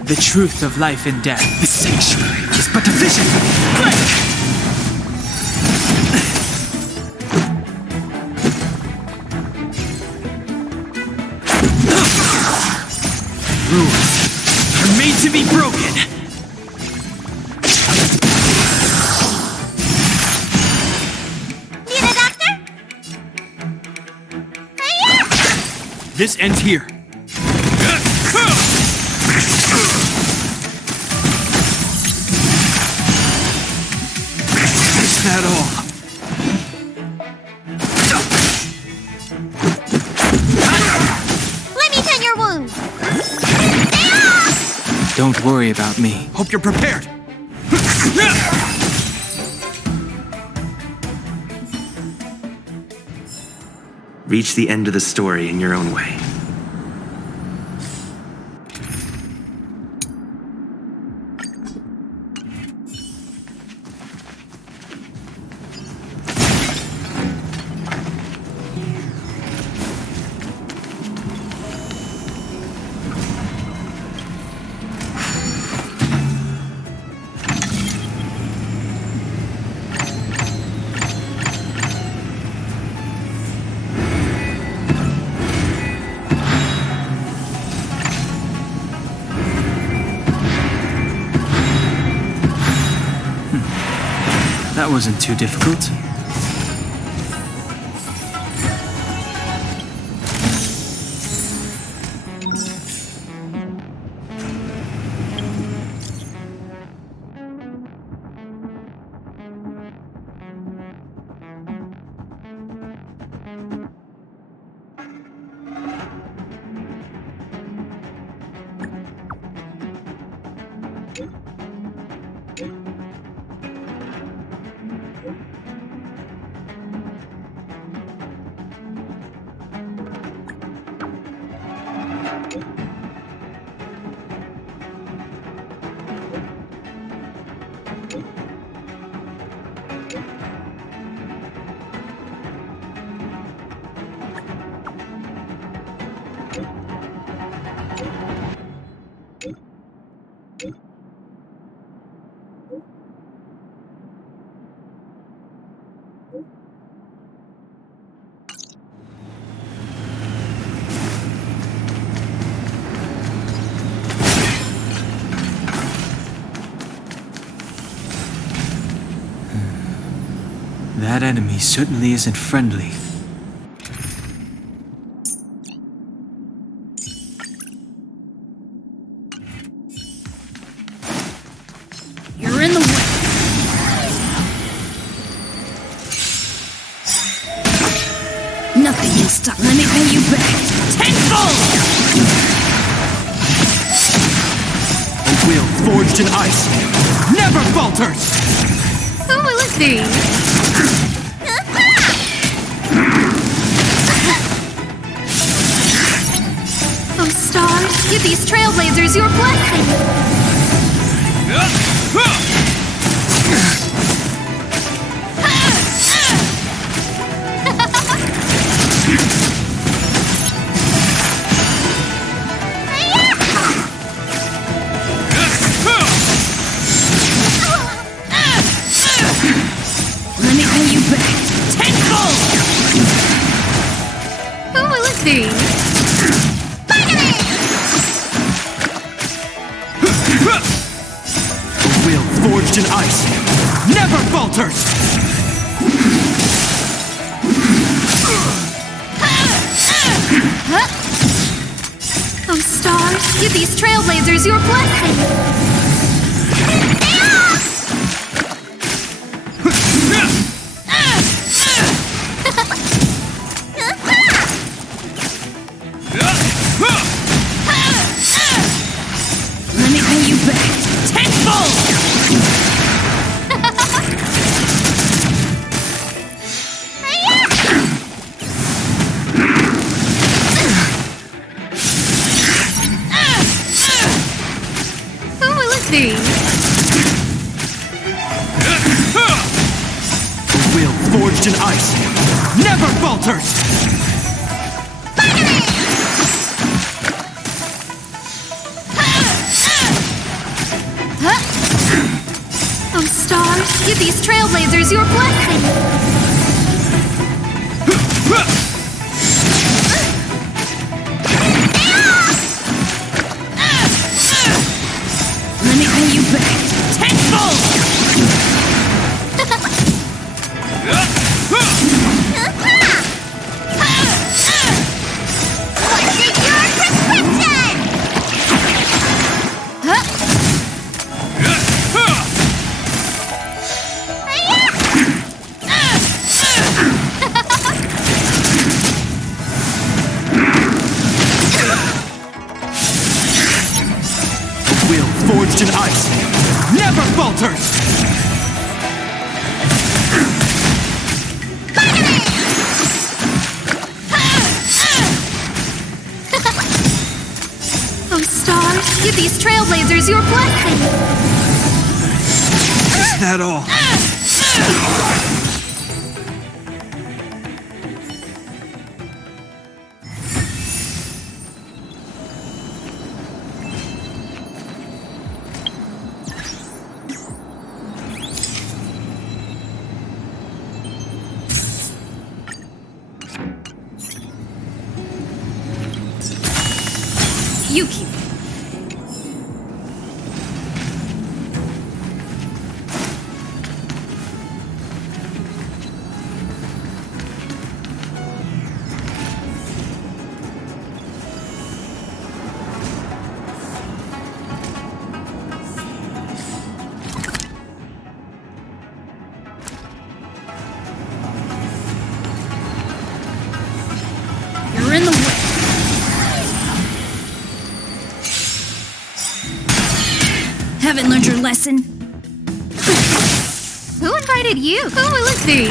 The truth of life and death. The sanctuary is but a vision. Rules are made to be broken. Need a doctor? This ends here. Is that all? Let me tend your wounds. Don't worry about me. Hope you're prepared. Reach the end of the story in your own way. That wasn't too difficult. That enemy certainly isn't friendly. You're in the way. Nothing can stop. Let me pay you back. Tenfold! A will forged in ice never falters! Who will it be? Oh, stars, give these trailblazers your blessing. Let me pay you back. Tenfold! Who will it be? A will forged in ice never falters! Oh, stars, give these trailblazers your blessing. Let me pay you back. Tenfold! Who will it be? A will forged in ice never falters! Oh, stars, give these trailblazers your blessing. Let me pay you back. Tenfold! What's your prescription? A will forged in ice never falters! Oh, stars, give these trailblazers your blessing. Is that all? You keep it. You're in the way. Haven't learned your lesson? Who invited you? Who will it be?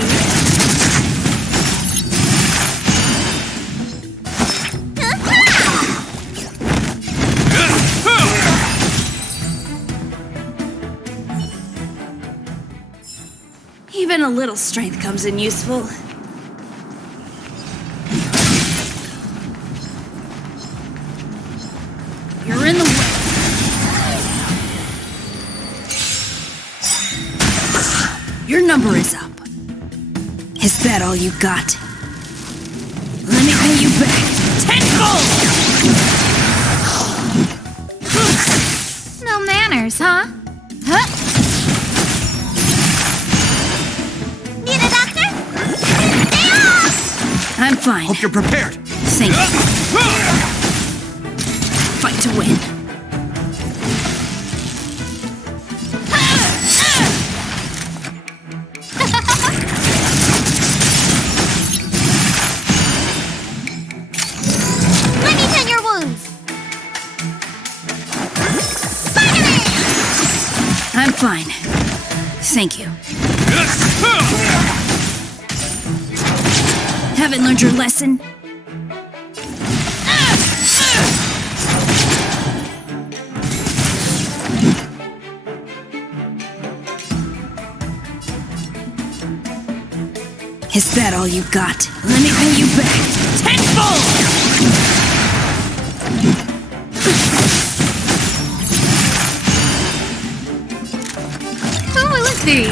Even a little strength comes in useful. You're in the way. Your number is up. Is that all you got? Let me pay you back. Tenfold! No manners, huh? Need a doctor? I'm fine. Hope you're prepared. Thank you. Fight to win. Let me tend your wounds. I'm fine. Thank you. Haven't learned your lesson? Is that all you got? Let me pay you back tenfold! Oh, let's see.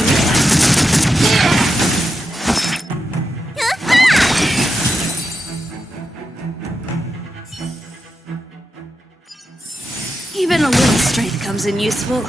Even a little strength comes in useful.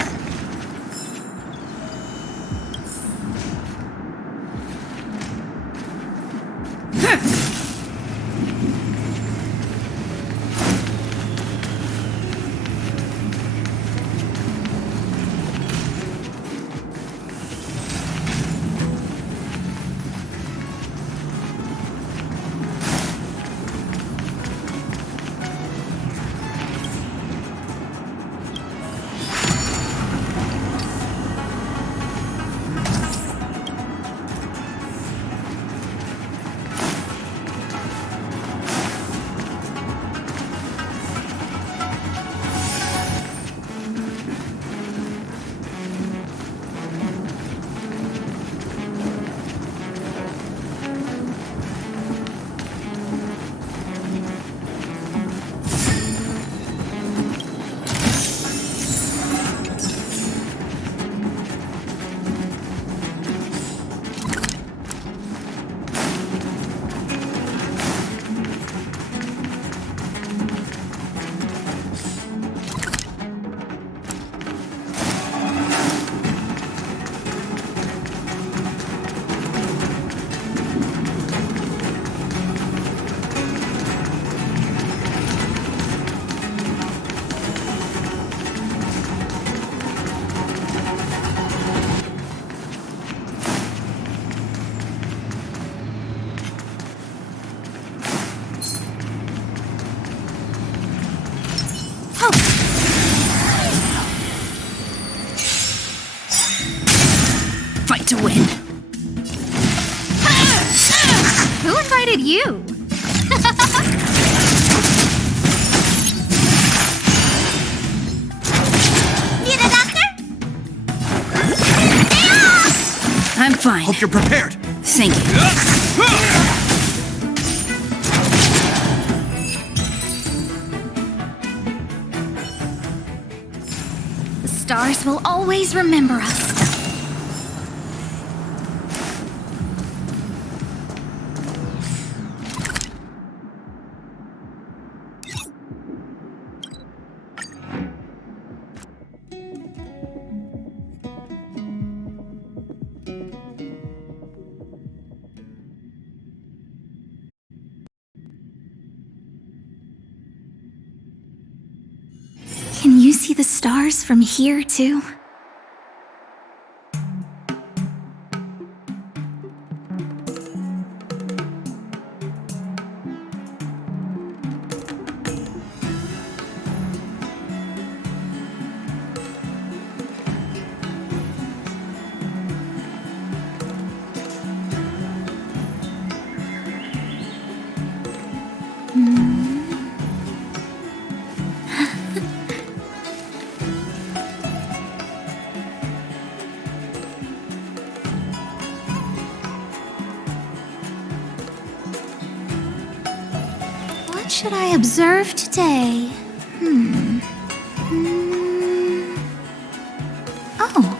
Fight to win. Who invited you? Need a doctor? I'm fine. Hope you're prepared. Thank you. The stars will always remember us. Can you see the stars from here, too? What should I observe today? Oh.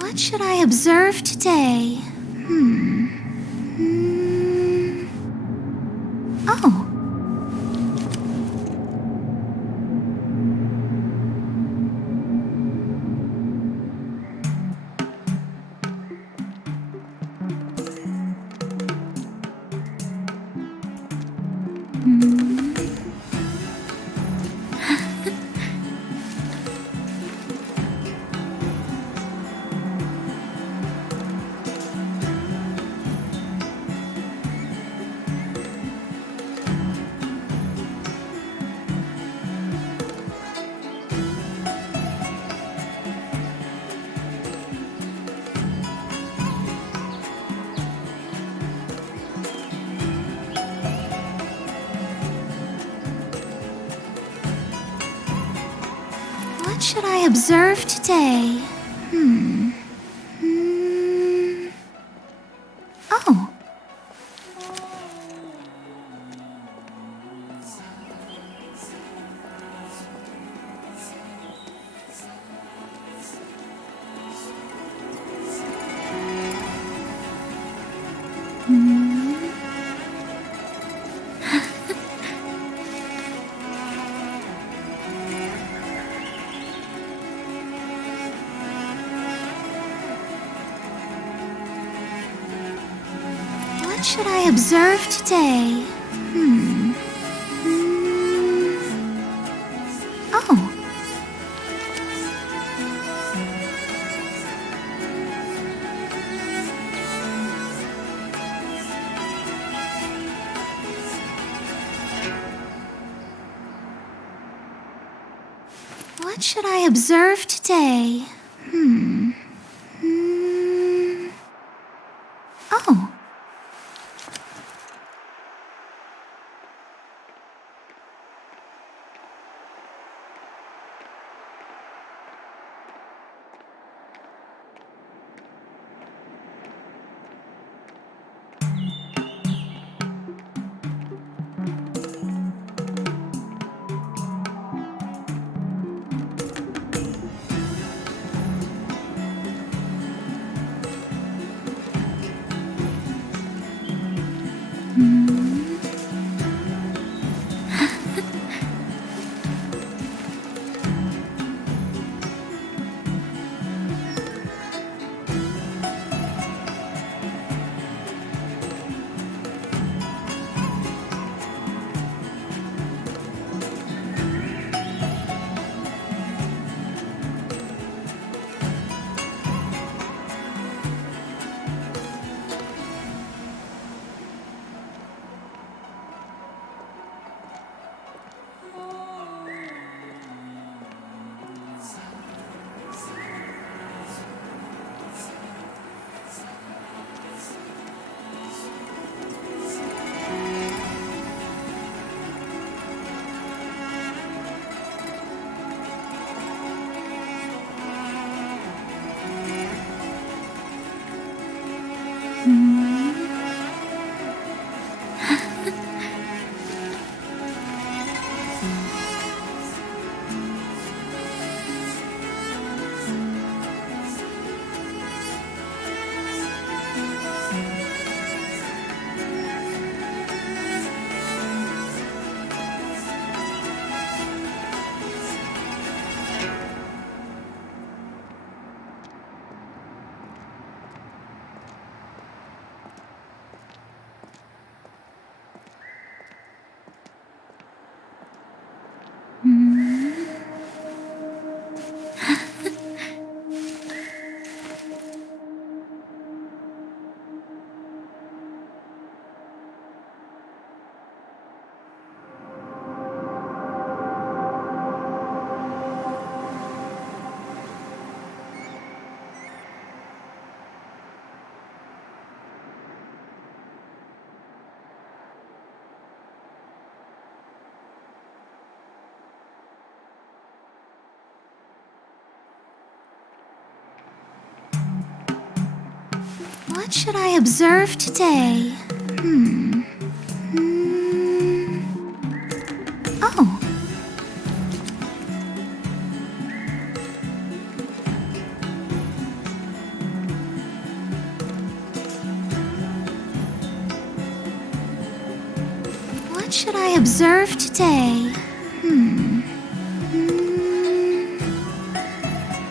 What should I observe today? Oh. What should I observe today? Oh. What should I observe today? Oh. What should I observe today? Oh. What should I observe today? Oh. What should I observe today?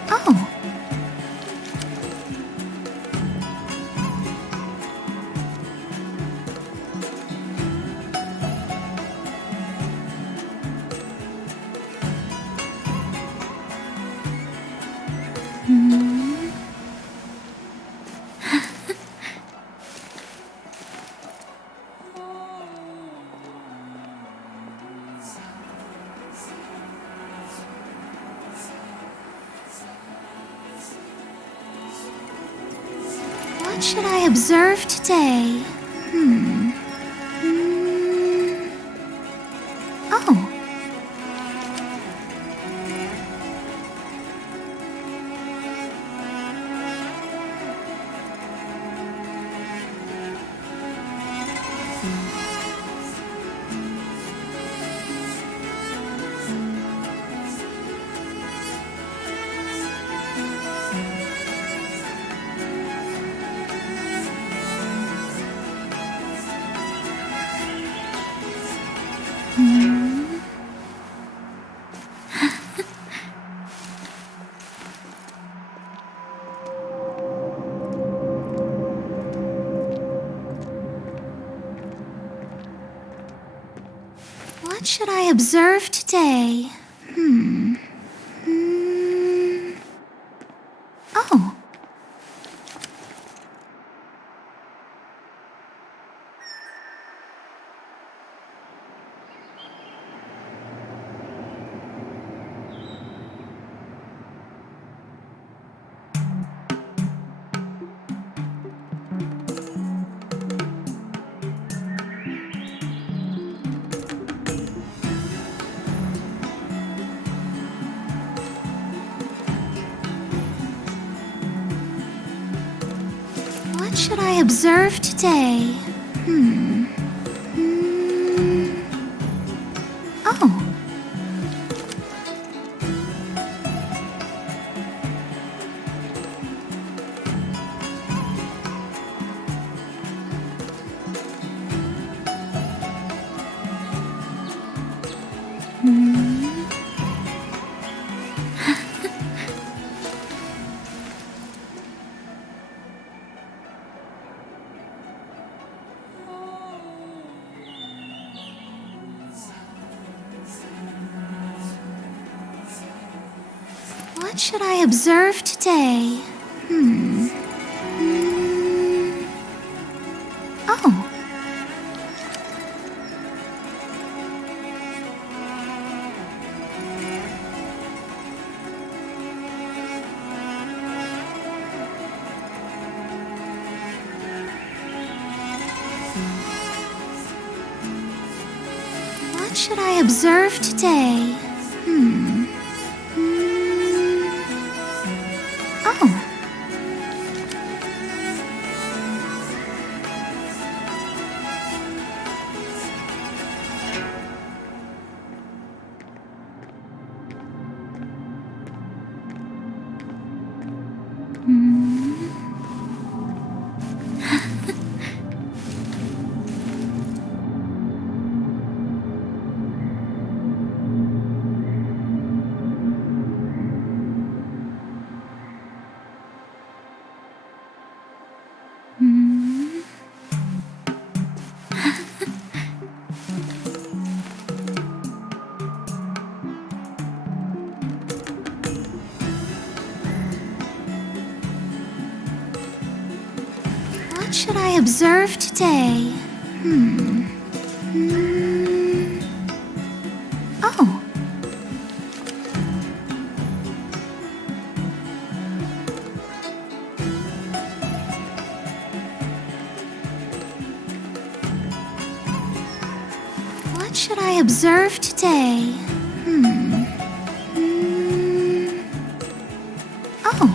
Oh. What should I observe today? Oh. What should I observe today? Oh. What should I observe today? Oh. What should I observe today? Oh. What should I observe today? Oh. What should I observe today? Oh. What should I observe today? Oh.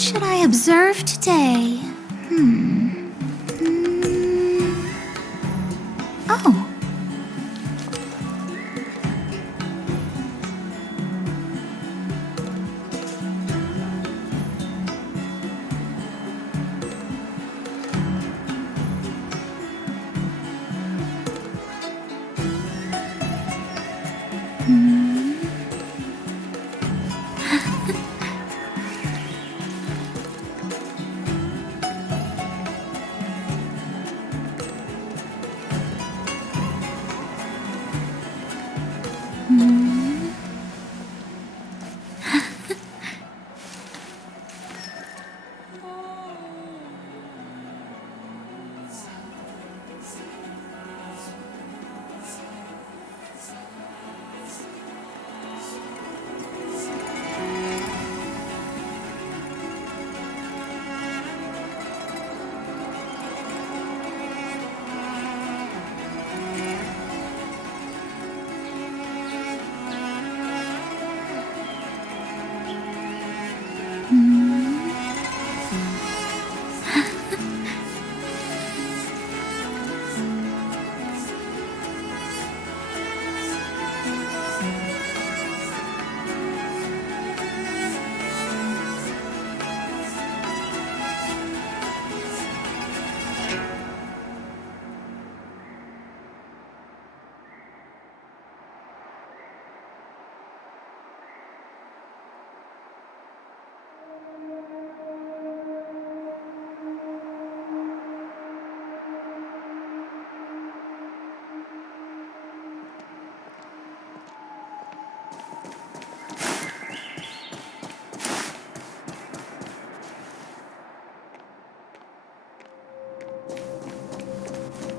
What should I observe today? Oh.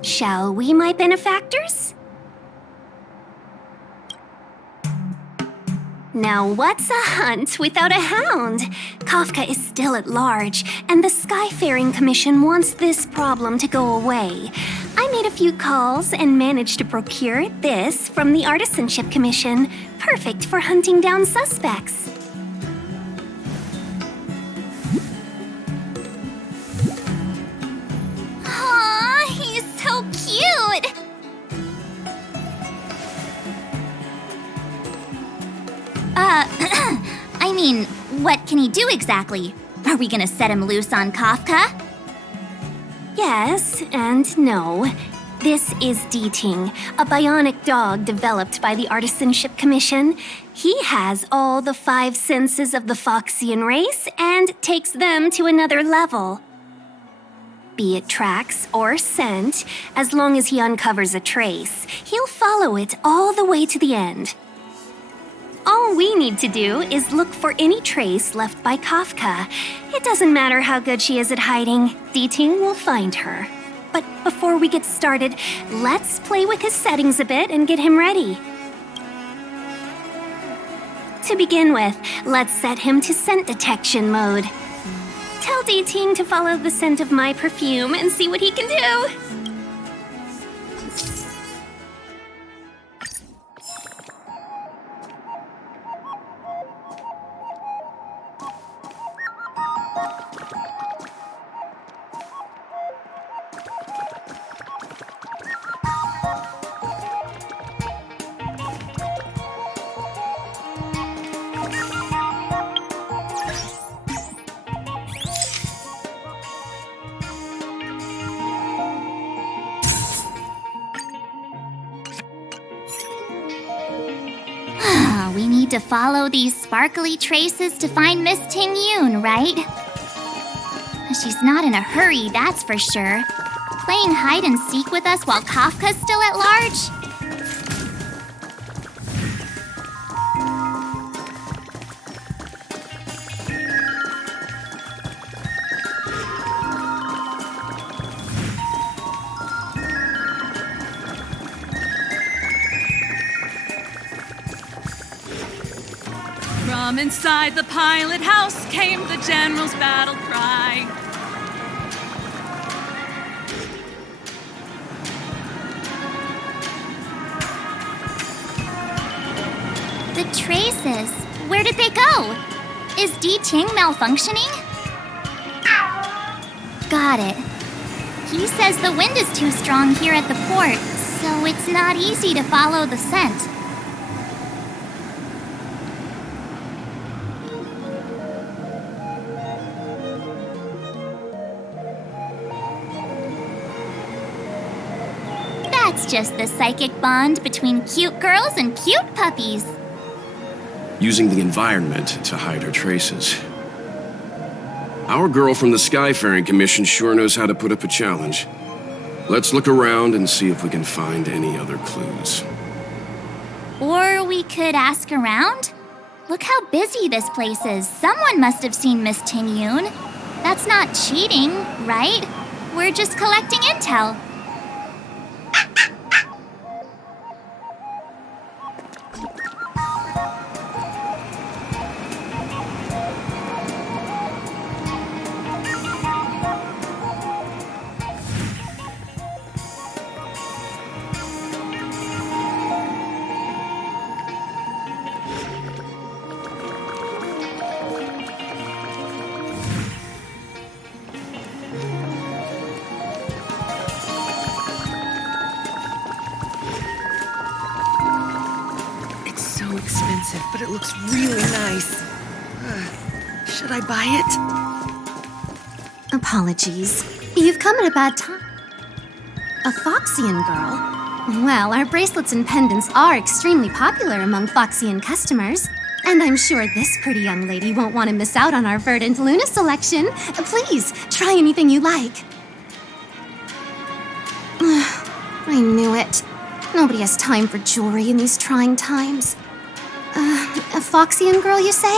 Shall we, my benefactors? Now what's a hunt without a hound? Kafka is still at large, and the Skyfaring Commission wants this problem to go away. I made a few calls and managed to procure this from the Artisanship Commission, perfect for hunting down suspects. Aw, he's so cute! I mean, what can he do exactly? Are we gonna set him loose on Kafka? Yes and no. This is Deeting, a bionic dog developed by the Artisanship Commission. He has all the 5 senses of the Foxian race and takes them to another level. Be it tracks or scent, as long as he uncovers a trace, he'll follow it all the way to the end. All we need to do is look for any trace left by Kafka. It doesn't matter how good she is at hiding, Deeting will find her. But before we get started, let's play with his settings a bit and get him ready. To begin with, let's set him to scent detection mode. Tell Deeting to follow the scent of my perfume and see what he can do. We need to follow these sparkly traces to find Miss Ting Yun, right? She's not in a hurry, that's for sure. Playing hide and seek with us while Kafka's still at large? From inside the pilot house came the general's battle cry. The traces, where did they go? Is Deeting malfunctioning? Got it. He says the wind is too strong here at the port, so it's not easy to follow the scent. That's just the psychic bond between cute girls and cute puppies. Using the environment to hide her traces. Our girl from the Skyfaring Commission sure knows how to put up a challenge. Let's look around and see if we can find any other clues. Or we could ask around? Look how busy this place is. Someone must have seen Miss Ting-Yun. That's not cheating, right? We're just collecting intel. Expensive, but it looks really nice. Should I buy it? Apologies. You've come at a bad time. A Foxian girl? Well, our bracelets and pendants are extremely popular among Foxian customers. And I'm sure this pretty young lady won't want to miss out on our Verdant Luna selection. Please, try anything you like. I knew it. Nobody has time for jewelry in these trying times. A Foxian girl, you say?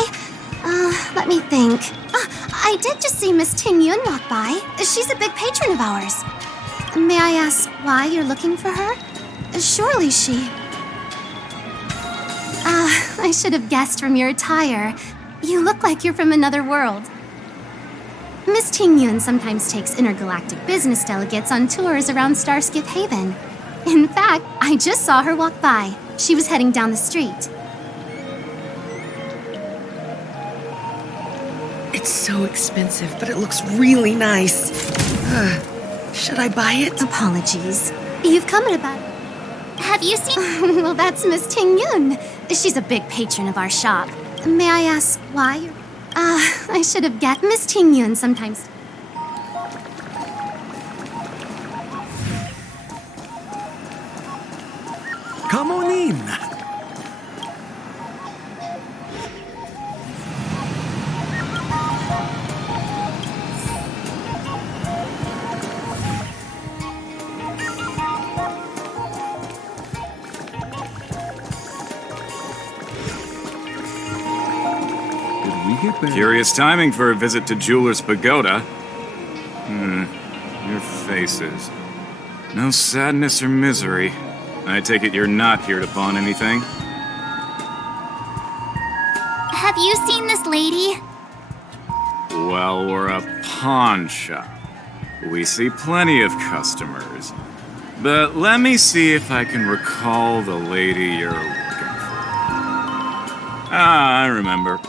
Let me think. I did just see Miss Ting-Yun walk by. She's a big patron of ours. May I ask why you're looking for her? Surely she... I should have guessed from your attire. You look like you're from another world. Miss Ting-Yun sometimes takes intergalactic business delegates on tours around Starskip Haven. In fact, I just saw her walk by. She was heading down the street. It's so expensive, but it looks really nice. Should I buy it? Apologies. You've come at about... Have you seen... Well, that's Miss Ting-Yun. She's a big patron of our shop. May I ask why you're... I should have guessed. Miss Ting-Yun sometimes... Come on in. Curious timing for a visit to Jeweler's Pagoda. Your faces. No sadness or misery. I take it you're not here to pawn anything? Have you seen this lady? Well, we're a pawn shop. We see plenty of customers. But let me see if I can recall the lady you're looking for. I remember.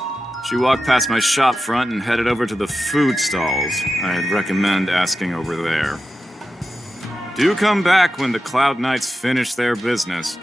She walked past my shop front and headed over to the food stalls. I'd recommend asking over there. Do come back when the Cloud Knights finish their business.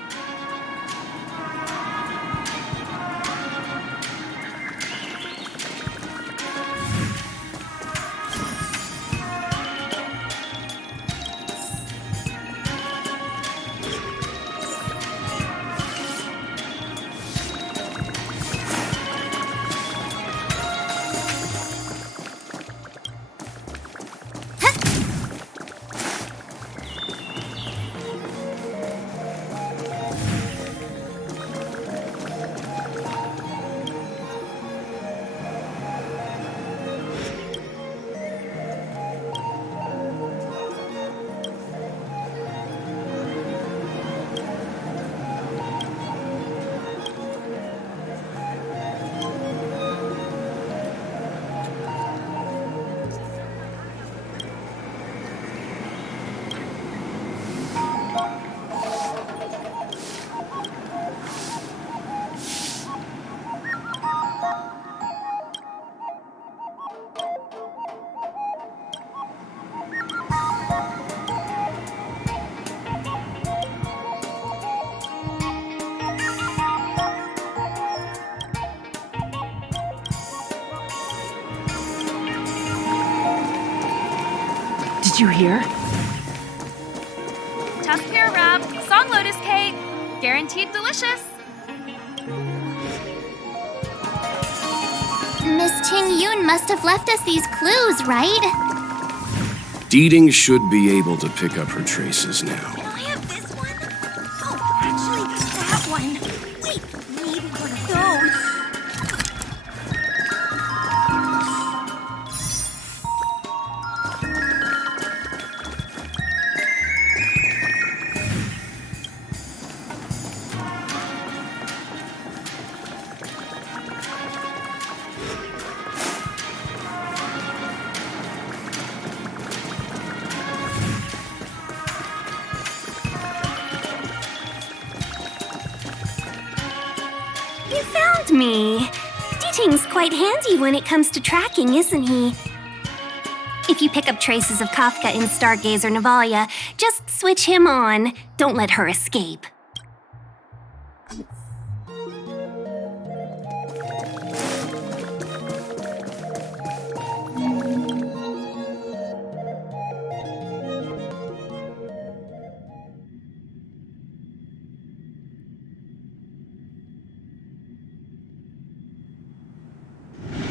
you here? Tusk pear wrap, song lotus cake, guaranteed delicious. Miss Ting Yun must have left us these clues, right? Deeding should be able to pick up her traces now. I have this one. Oh, actually, that one. Wait, maybe one of those. You found me. Deeting's quite handy when it comes to tracking, isn't he? If you pick up traces of Kafka in Stargazer Navalia, just switch him on. Don't let her escape.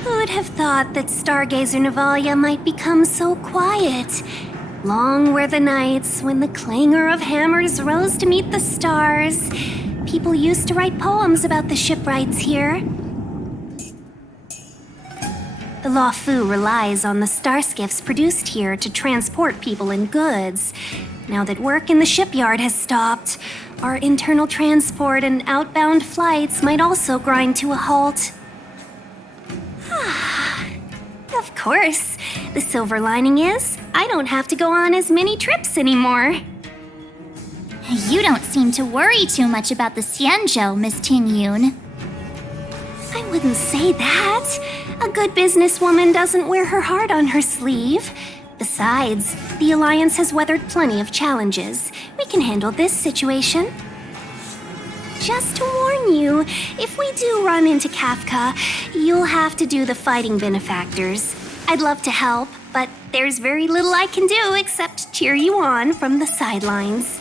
Who'd have thought that Stargazer Navalia might become so quiet? Long were the nights when the clangor of hammers rose to meet the stars. People used to write poems about the shipwrights here. The Law Fu relies on the star skiffs produced here to transport people and goods. Now that work in the shipyard has stopped, our internal transport and outbound flights might also grind to a halt. Of course. The silver lining is, I don't have to go on as many trips anymore. You don't seem to worry too much about the Xianzhou, Miss Ting Yun. I wouldn't say that. A good businesswoman doesn't wear her heart on her sleeve. Besides, the Alliance has weathered plenty of challenges. We can handle this situation. Just to warn you, if we do run into Kafka, you'll have to do the fighting benefactors. I'd love to help, but there's very little I can do except cheer you on from the sidelines.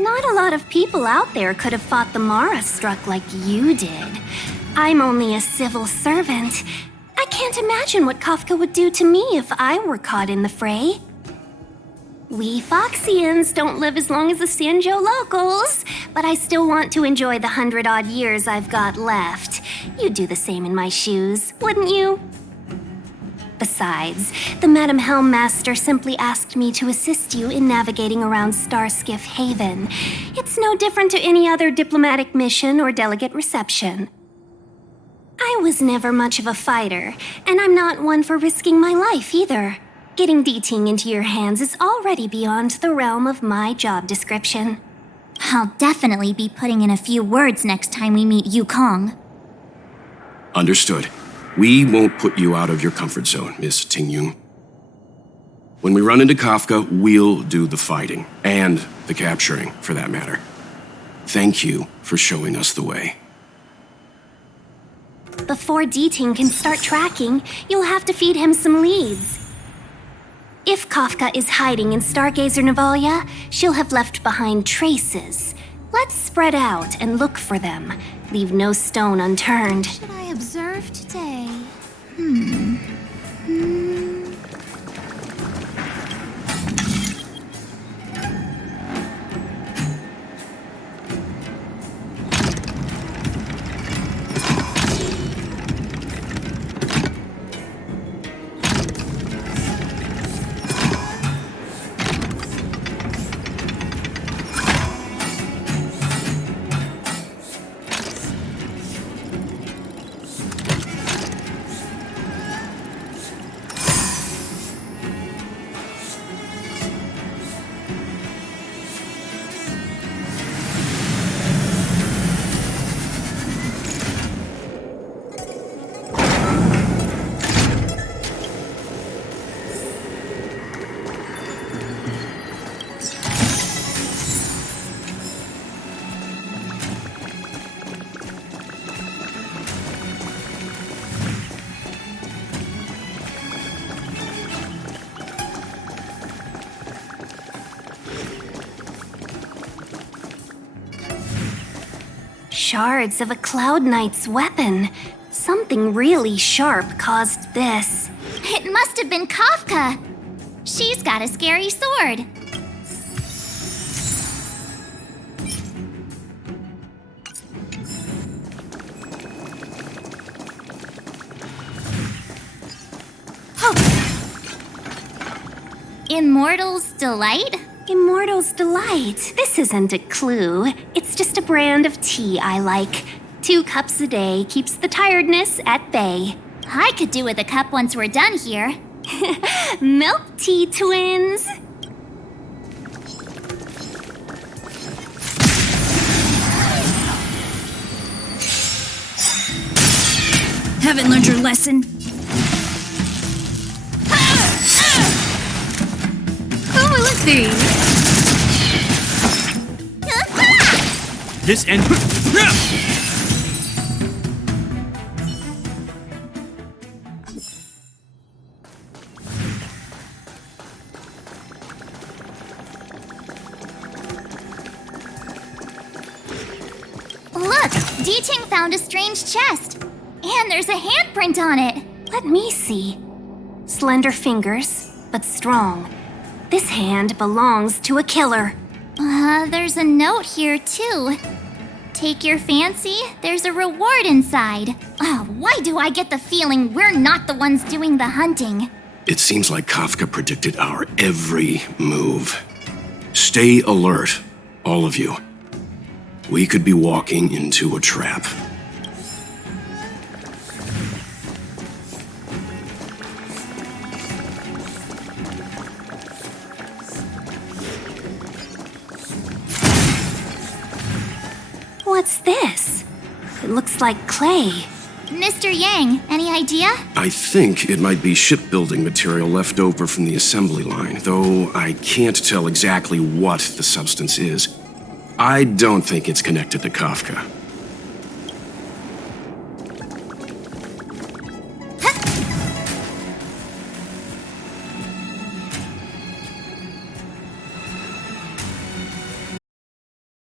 Not a lot of people out there could have fought the Mara struck like you did. I'm only a civil servant. I can't imagine what Kafka would do to me if I were caught in the fray. We Foxians don't live as long as the Xianzhou locals, but I still want to enjoy the 100-odd years I've got left. You'd do the same in my shoes, wouldn't you? Besides, the Madam Helmmaster simply asked me to assist you in navigating around Starskiff Haven. It's no different to any other diplomatic mission or delegate reception. I was never much of a fighter, and I'm not one for risking my life either. Getting Deeting into your hands is already beyond the realm of my job description. I'll definitely be putting in a few words next time we meet Yukong. Understood. We won't put you out of your comfort zone, Miss Ting Yun. When we run into Kafka, we'll do the fighting, and the capturing, for that matter. Thank you for showing us the way. Before Deeting can start tracking, you'll have to feed him some leads. If Kafka is hiding in Stargazer Navalia, she'll have left behind traces. Let's spread out and look for them. Leave no stone unturned. Should I observe today? Shards of a Cloud Knight's weapon. Something really sharp caused this. It must have been Kafka. She's got a scary sword. Immortal's Delight? Immortal's Delight. This isn't a clue. It's just a brand of tea I like. 2 cups a day keeps the tiredness at bay. I could do with a cup once we're done here. Milk tea twins. Haven't learned your lesson? Oh, let's see. This end. Look, D-Ting found a strange chest. And there's a handprint on it. Let me see. Slender fingers, but strong. This hand belongs to a killer. There's a note here, too. Take your fancy, there's a reward inside. Why do I get the feeling we're not the ones doing the hunting? It seems like Kafka predicted our every move. Stay alert, all of you. We could be walking into a trap. What's this? It looks like clay. Mr. Yang, any idea? I think it might be shipbuilding material left over from the assembly line, though I can't tell exactly what the substance is. I don't think it's connected to Kafka.